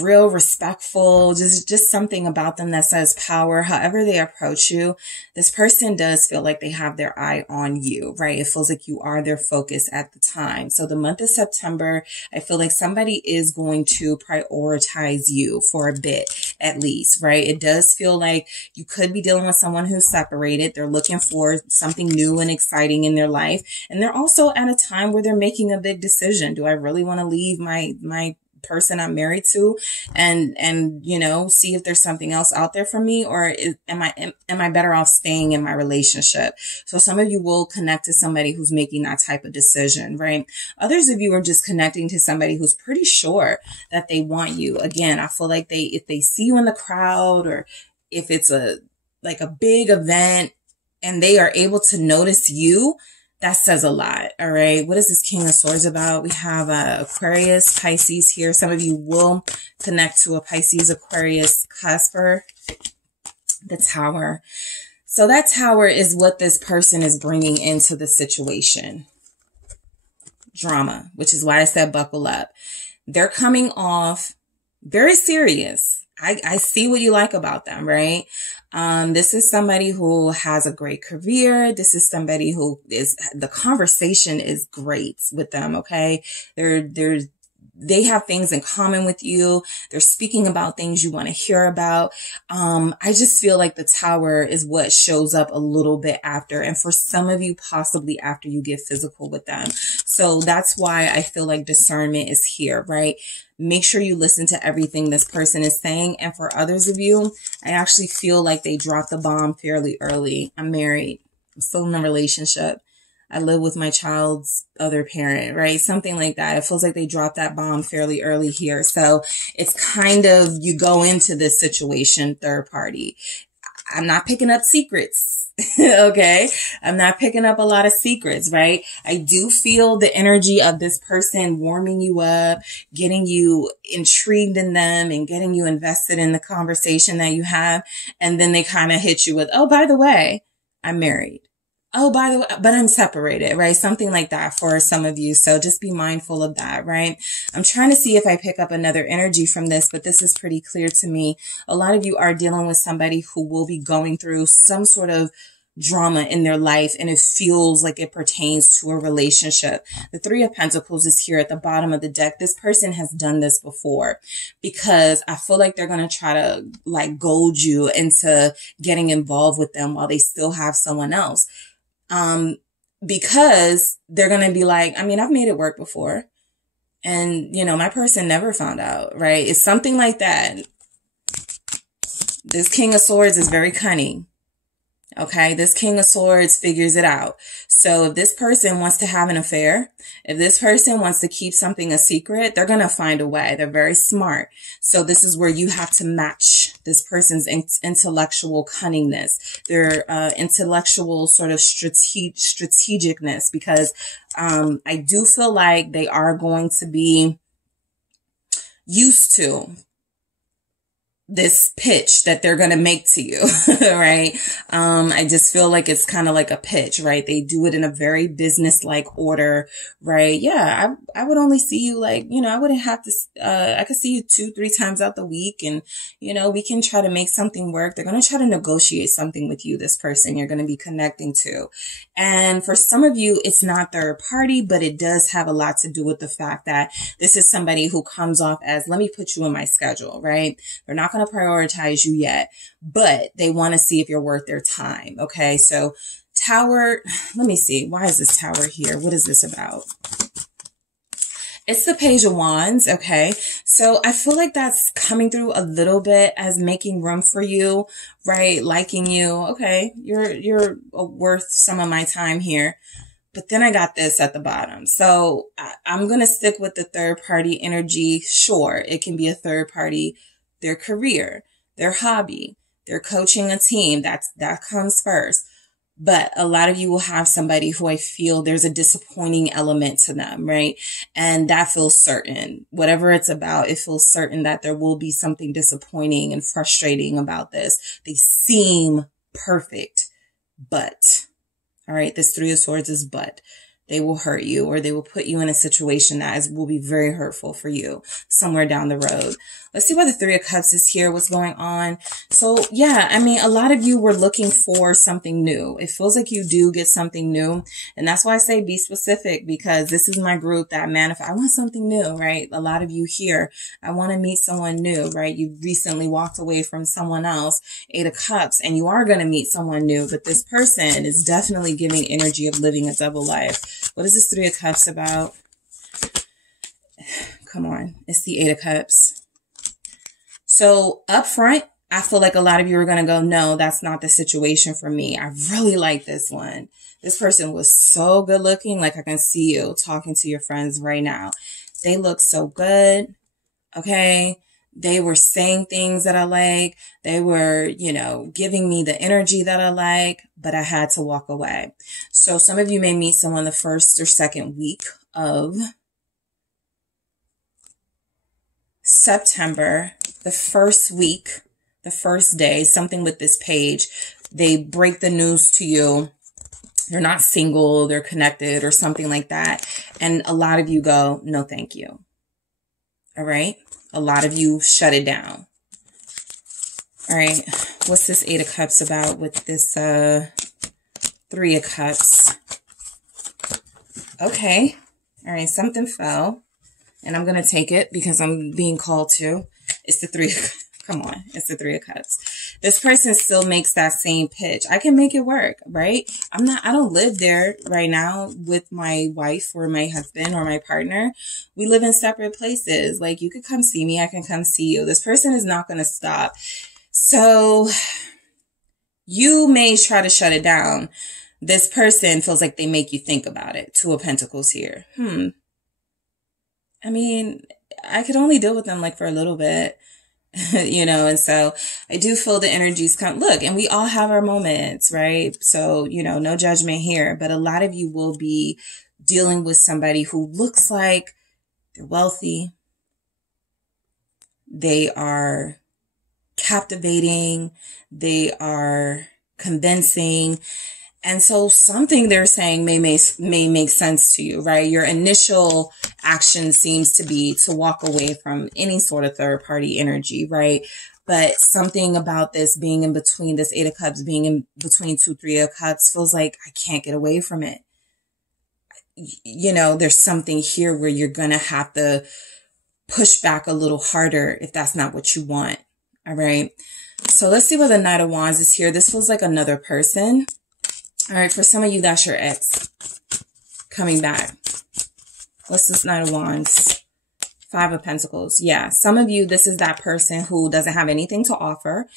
real respectful, just something about them that says power. However they approach you, this person does feel like they have their eye on you, right? It feels like you are their focus at the time. So the month of September, I feel like somebody is going to prioritize you for a bit, at least, right? It does feel like you could be dealing with someone who's separated. They're looking for something new and exciting in their life. And they're also at a time where they're making a big decision. Do I really want to leave my person I'm married to and you know, see if there's something else out there for me, or am I better off staying in my relationship? So some of you will connect to somebody who's making that type of decision, right? Others of you are just connecting to somebody who's pretty sure that they want you. Again, I feel like if they see you in the crowd, or if it's like a big event and they are able to notice you, that says a lot. All right. What is this King of Swords about? We have Aquarius, Pisces here. Some of you will connect to a Pisces, Aquarius, Casper, the Tower. So that Tower is what this person is bringing into the situation. Drama, which is why I said buckle up. They're coming off very serious. I see what you like about them, right? This is somebody who has a great career. This is somebody who the conversation is great with them. Okay. They have things in common with you. They're speaking about things you want to hear about. I just feel like the Tower is what shows up a little bit after. And for some of you, possibly after you get physical with them. So that's why I feel like discernment is here, right? Make sure you listen to everything this person is saying. And for others of you, I actually feel like they dropped the bomb fairly early. I'm married. I'm still in a relationship. I live with my child's other parent, right? Something like that. It feels like they dropped that bomb fairly early here. So it's kind of, you go into this situation third party. I'm not picking up secrets. Okay. I'm not picking up a lot of secrets, right? I do feel the energy of this person warming you up, getting you intrigued in them and getting you invested in the conversation that you have. And then they kind of hit you with, oh, by the way, I'm married. Oh, by the way, but I'm separated, right? Something like that for some of you. So just be mindful of that, right? I'm trying to see if I pick up another energy from this, but this is pretty clear to me. A lot of you are dealing with somebody who will be going through some sort of drama in their life, and it feels like it pertains to a relationship. The Three of Pentacles is here at the bottom of the deck. This person has done this before, because I feel like they're going to try to like goad you into getting involved with them while they still have someone else. Because they're going to be like, I mean, I've made it work before, and you know, my person never found out, right? It's something like that. This King of Swords is very cunning. Okay, this King of Swords figures it out. So if this person wants to have an affair, if this person wants to keep something a secret, they're going to find a way. They're very smart. So this is where you have to match this person's intellectual cunningness, their intellectual sort of strategicness, because I do feel like they are going to be used to this pitch that they're going to make to you, right? I just feel like it's kind of like a pitch, right? They do it in a very business-like order, right? Yeah, I would only see you like, you know, I wouldn't have to, I could see you 2-3 times out the week, and, you know, we can try to make something work. They're going to try to negotiate something with you, this person you're going to be connecting to. And for some of you, it's not third party, but it does have a lot to do with the fact that this is somebody who comes off as, let me put you in my schedule, right? They're not going to prioritize you yet, but they want to see if you're worth their time. Okay. So Tower, let me see. Why is this Tower here? What is this about? It's the Page of Wands. Okay. So I feel like that's coming through a little bit as making room for you, right? Liking you. Okay. You're worth some of my time here. But then I got this at the bottom. So I'm going to stick with the third party energy. Sure. It can be a third party, their career, their hobby, they're coaching a team. That comes first. But a lot of you will have somebody who I feel there's a disappointing element to them, right? And that feels certain. Whatever it's about, it feels certain that there will be something disappointing and frustrating about this. They seem perfect, but, all right, this Three of Swords is but. They will hurt you, or they will put you in a situation that will be very hurtful for you somewhere down the road. Let's see why the Three of Cups is here. What's going on? So yeah, I mean, a lot of you were looking for something new. It feels like you do get something new. And that's why I say be specific, because this is my group that manifest. I want something new, right? A lot of you here, I want to meet someone new, right? You recently walked away from someone else, Eight of Cups, and you are going to meet someone new. But this person is definitely giving energy of living a double life. What is this Three of Cups about? Come on. It's the Eight of Cups. So up front, I feel like a lot of you are going to go, no, that's not the situation for me. I really like this one. This person was so good looking. Like I can see you talking to your friends right now. They look so good. Okay. They were saying things that I like. They were, you know, giving me the energy that I like, but I had to walk away. So some of you may meet someone the first or second week of September, the first week, the first day, something with this page. They break the news to you. They're not single, they're connected or something like that. And a lot of you go, no, thank you. All right. A lot of you shut it down. All right. What's this Eight of Cups about with this Three of Cups? Okay. All right. Something fell. And I'm going to take it because I'm being called to. It's the Three of, come on. It's the Three of Cups. This person still makes that same pitch. I can make it work, right? I don't live there right now with my wife or my husband or my partner. We live in separate places. Like you could come see me. I can come see you. This person is not going to stop. So you may try to shut it down. This person feels like they make you think about it. Two of Pentacles here. I mean, I could only deal with them like for a little bit, you know, and so I do feel the energies come. Look, and we all have our moments, right? So, you know, no judgment here, but a lot of you will be dealing with somebody who looks like they're wealthy. They are captivating. They are convincing. And so something they're saying may make sense to you, right? Your initial action seems to be to walk away from any sort of third party energy, right? But something about this being in between, this Eight of Cups being in between Three of Cups feels like I can't get away from it. You know, there's something here where you're going to have to push back a little harder if that's not what you want. All right. So let's see what the Knight of Wands is here. This feels like another person. All right, for some of you, that's your ex coming back. What's this Knight of Wands? Five of Pentacles. Yeah, some of you, this is that person who doesn't have anything to offer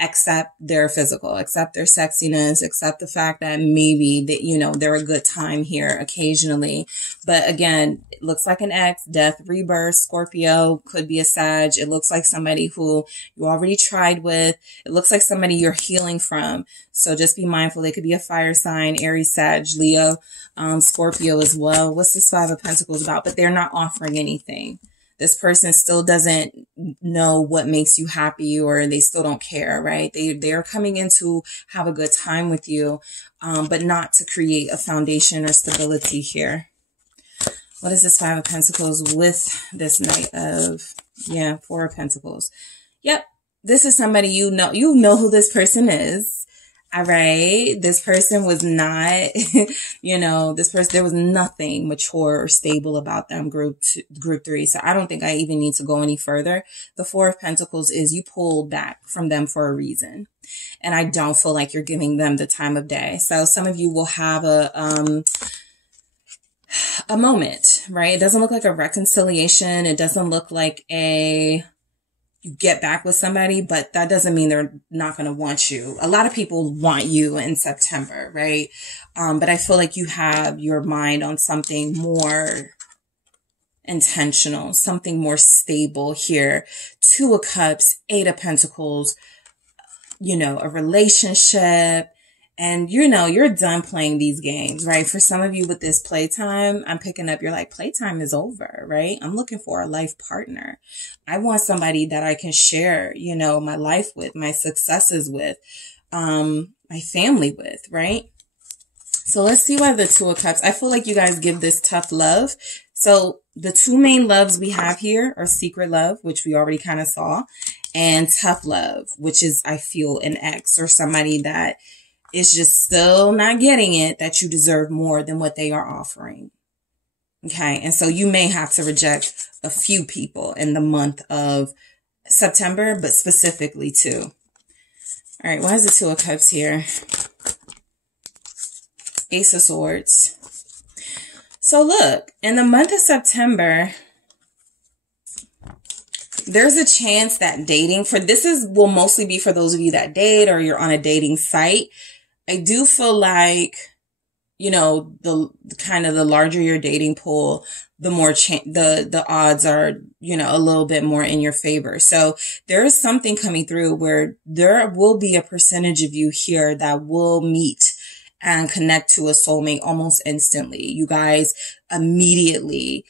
except their physical, except their sexiness, except the fact that maybe that, you know, they're a good time here occasionally. But again, it looks like an ex, death, rebirth, Scorpio, could be a Sag. It looks like somebody who you already tried with. It looks like somebody you're healing from. So just be mindful. They could be a fire sign, Aries, Sag, Leo, Scorpio as well. What's this Five of Pentacles about? But they're not offering anything. this person still doesn't know what makes you happy, or they still don't care, right? They are coming in to have a good time with you, but not to create a foundation or stability here. What is this Five of Pentacles with this Knight of, Four of Pentacles? Yep. This is somebody you know who this person is. All right. This person was not, there was nothing mature or stable about them, group 3. So I don't think I even need to go any further. The Four of Pentacles is you pulled back from them for a reason. And I don't feel like you're giving them the time of day. So some of you will have a moment, right? It doesn't look like a reconciliation. It doesn't look like you get back with somebody, but that doesn't mean they're not going to want you. A lot of people want you in September, right? But I feel like you have your mind on something more intentional, something more stable here. Two of Cups, Eight of Pentacles, a relationship. And you're done playing these games, right? For some of you with this playtime, I'm picking up, you're like, playtime is over, right? I'm looking for a life partner. I want somebody that I can share, my life with, my successes with, my family with, right? So let's see why the Two of Cups. I feel like you guys give this tough love. So the two main loves we have here are secret love, which we already kind of saw, and tough love, which is, I feel, an ex or somebody that is just still not getting it, that you deserve more than what they are offering. Okay. And so you may have to reject a few people in the month of September, but specifically two. All right. Why is the Two of Cups here? Ace of Swords. So look, in the month of September, there's a chance that dating will mostly be for those of you that date or you're on a dating site. I do feel like, the larger your dating pool, the more the odds are, a little bit more in your favor. So there is something coming through where there will be a percentage of you here that will meet and connect to a soulmate almost instantly. You guys immediately,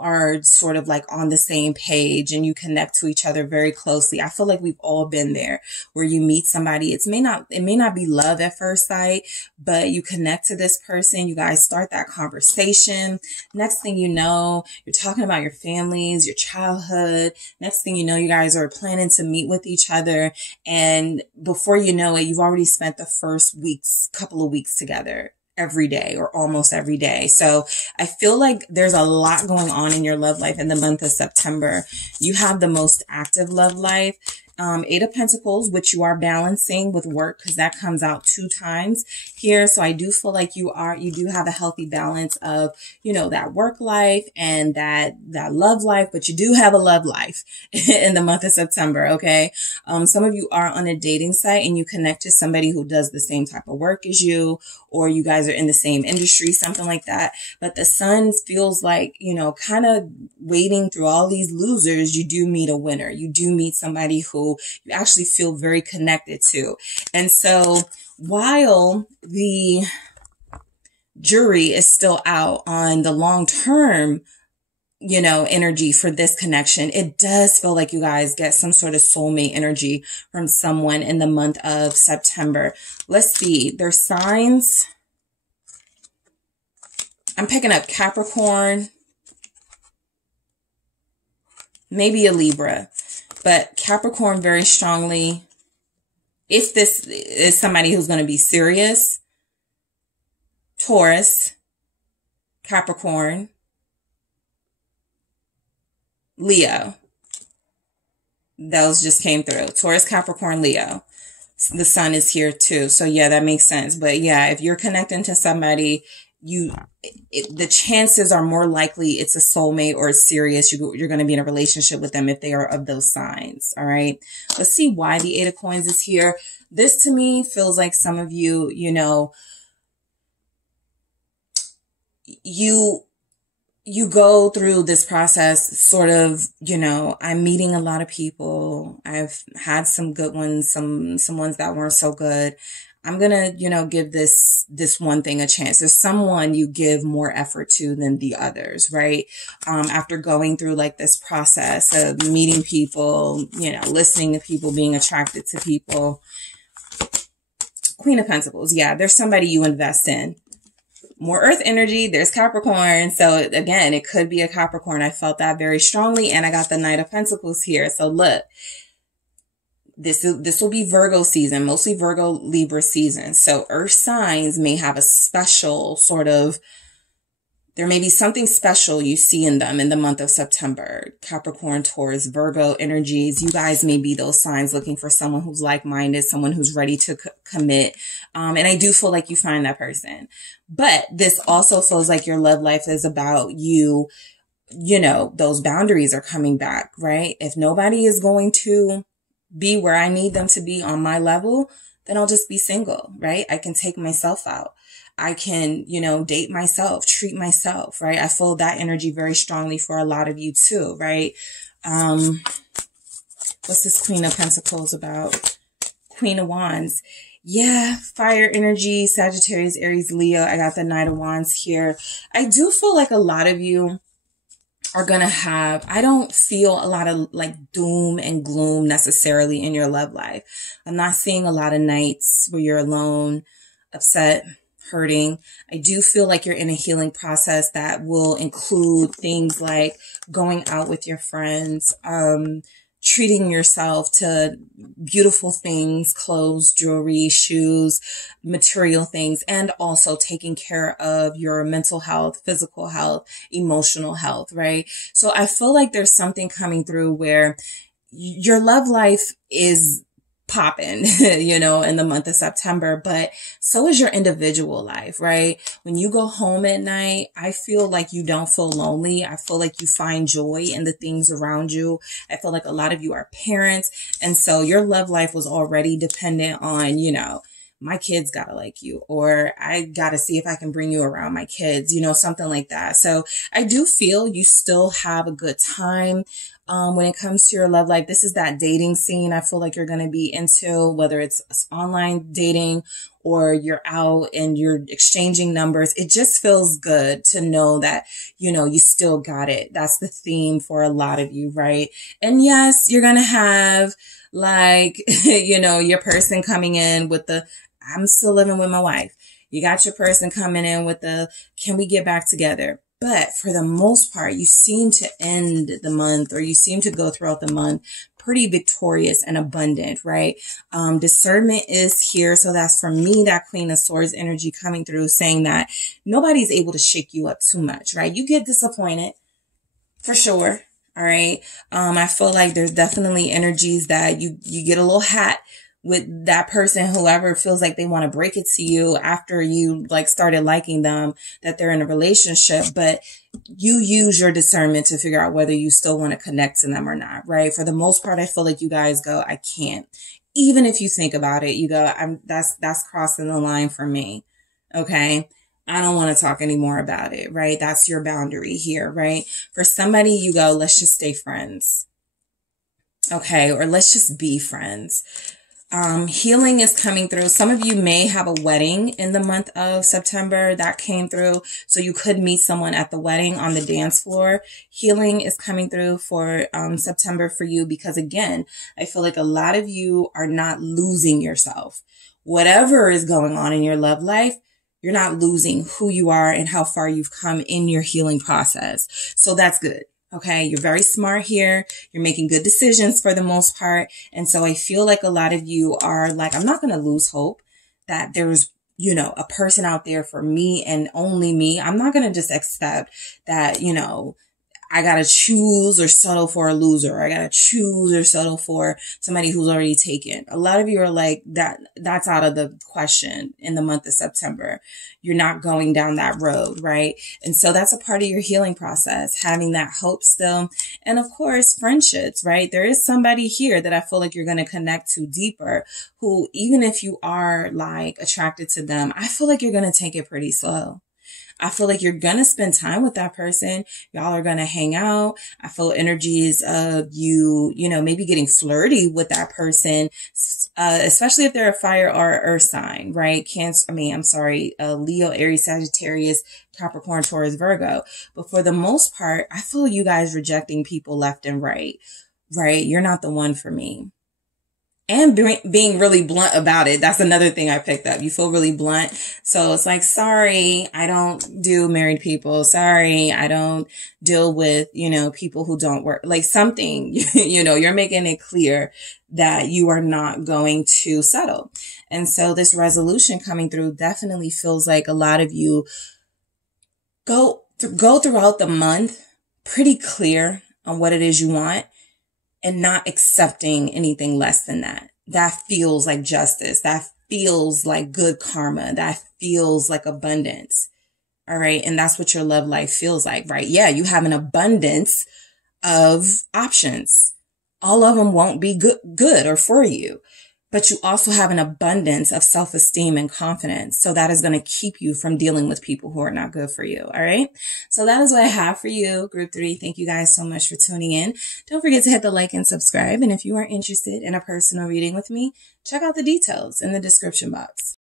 are sort of like on the same page and you connect to each other very closely. I feel like we've all been there where you meet somebody. It may not be love at first sight, but you connect to this person. You guys start that conversation. Next thing you know, you're talking about your families, your childhood. Next thing you know, you guys are planning to meet with each other. And before you know it, you've already spent the first couple of weeks together. Every day or almost every day. So I feel like there's a lot going on in your love life in the month of September. You have the most active love life. Eight of Pentacles, which you are balancing with work because that comes out 2 times here. So I do feel like you do have a healthy balance of, that work life and that love life, but you do have a love life in the month of September. Okay. Some of you are on a dating site and you connect to somebody who does the same type of work as you, or you guys are in the same industry, something like that. But the Sun feels like, kind of wading through all these losers, you do meet a winner. You do meet somebody who you actually feel very connected to. And so while the jury is still out on the long-term, energy for this connection, it does feel like you guys get some sort of soulmate energy from someone in the month of September. Let's see their signs. I'm picking up Capricorn, maybe a Libra, but Capricorn very strongly. If this is somebody who's going to be serious, Taurus, Capricorn, Leo. Those just came through. Taurus, Capricorn, Leo. The Sun is here too. So yeah, that makes sense. But yeah, if you're connecting to somebody, the chances are more likely it's a soulmate or it's serious. You're going to be in a relationship with them if they are of those signs. All right. Let's see why the Eight of Coins is here. This to me feels like some of you, you go through this process sort of, I'm meeting a lot of people. I've had some good ones, some ones that weren't so good. I'm going to, you know, give this one thing a chance. There's someone you give more effort to than the others, right? After going through like this process of meeting people, you know, listening to people, being attracted to people. Queen of Pentacles. Yeah, there's somebody you invest in. More earth energy. There's Capricorn. So again, it could be a Capricorn. I felt that very strongly. And I got the Knight of Pentacles here. So look. This will be Virgo season, mostly Virgo Libra season. So earth signs may have a special sort of, there may be something special you see in them in the month of September. Capricorn, Taurus, Virgo energies. You guys may be those signs looking for someone who's like-minded, someone who's ready to commit. And I do feel like you find that person. But this also feels like your love life is about you. You know, those boundaries are coming back, right? If nobody is going to be where I need them to be on my level, then I'll just be single, right? I can take myself out. I can, you know, date myself, treat myself, right? I feel that energy very strongly for a lot of you too, right? What's this Queen of Pentacles about? Queen of Wands. Yeah, fire energy, Sagittarius, Aries, Leo. I got the Knight of Wands here. I do feel like a lot of you are going to have, I don't feel a lot of like doom and gloom necessarily in your love life. I'm not seeing a lot of nights where you're alone, upset, hurting. I do feel like you're in a healing process that will include things like going out with your friends, treating yourself to beautiful things, clothes, jewelry, shoes, material things, and also taking care of your mental health, physical health, emotional health, right? So I feel like there's something coming through where your love life is popping, you know, in the month of September, but so is your individual life, right? When you go home at night, I feel like you don't feel lonely. I feel like you find joy in the things around you. I feel like a lot of you are parents. And so your love life was already dependent on, you know, my kids gotta like you, or I gotta see if I can bring you around my kids, you know, something like that. So I do feel you still have a good time. When it comes to your love life, this is that dating scene I feel like you're going to be into, whether it's online dating or you're out and you're exchanging numbers. It just feels good to know that, you know, you still got it. That's the theme for a lot of you, right? And yes, you're going to have like, you know, your person coming in with the, I'm still living with my wife. You got your person coming in with the, can we get back together? But for the most part, you seem to end the month, or you seem to go throughout the month pretty victorious and abundant, right? Discernment is here. So that's for me, that Queen of Swords energy coming through, saying that nobody's able to shake you up too much, right? You get disappointed for sure. All right. I feel like there's definitely energies that you get a little hot with that person, whoever feels like they want to break it to you after you like started liking them, that they're in a relationship, but you use your discernment to figure out whether you still want to connect to them or not, right? For the most part, I feel like you guys go, I can't. Even if you think about it, you go, that's crossing the line for me. Okay. I don't want to talk anymore about it, right? That's your boundary here, right? For somebody, you go, let's just stay friends. Okay. Or let's just be friends. Healing is coming through. Some of you may have a wedding in the month of September that came through. So you could meet someone at the wedding on the dance floor. Healing is coming through for September for you, because again, I feel like a lot of you are not losing yourself. Whatever is going on in your love life, you're not losing who you are and how far you've come in your healing process. So that's good. Okay. You're very smart here. You're making good decisions for the most part. And so I feel like a lot of you are like, I'm not going to lose hope that there's, you know, a person out there for me and only me. I'm not going to just accept that, you know, I got to choose or settle for a loser. I got to choose or settle for somebody who's already taken. A lot of you are like that's out of the question in the month of September. You're not going down that road, right? And so that's a part of your healing process, having that hope still. And of course, friendships, right? There is somebody here that I feel like you're going to connect to deeper, who, even if you are like attracted to them, I feel like you're going to take it pretty slow. I feel like you're going to spend time with that person. Y'all are going to hang out. I feel energies of you, maybe getting flirty with that person, especially if they're a fire or earth sign, right? Leo, Aries, Sagittarius, Capricorn, Taurus, Virgo. But for the most part, I feel you guys rejecting people left and right? You're not the one for me. And being really blunt about it. That's another thing I picked up. You feel really blunt. So it's like, sorry, I don't do married people. Sorry, I don't deal with, people who don't work. Like something, you're making it clear that you are not going to settle. And so this resolution coming through definitely feels like a lot of you go throughout the month pretty clear on what it is you want, and not accepting anything less than that. That feels like justice. That feels like good karma. That feels like abundance. All right. And that's what your love life feels like, right? Yeah, you have an abundance of options. All of them won't be good or for you. But you also have an abundance of self-esteem and confidence. So that is going to keep you from dealing with people who are not good for you. All right. So that is what I have for you, Group 3. Thank you guys so much for tuning in. Don't forget to hit the like and subscribe. And if you are interested in a personal reading with me, check out the details in the description box.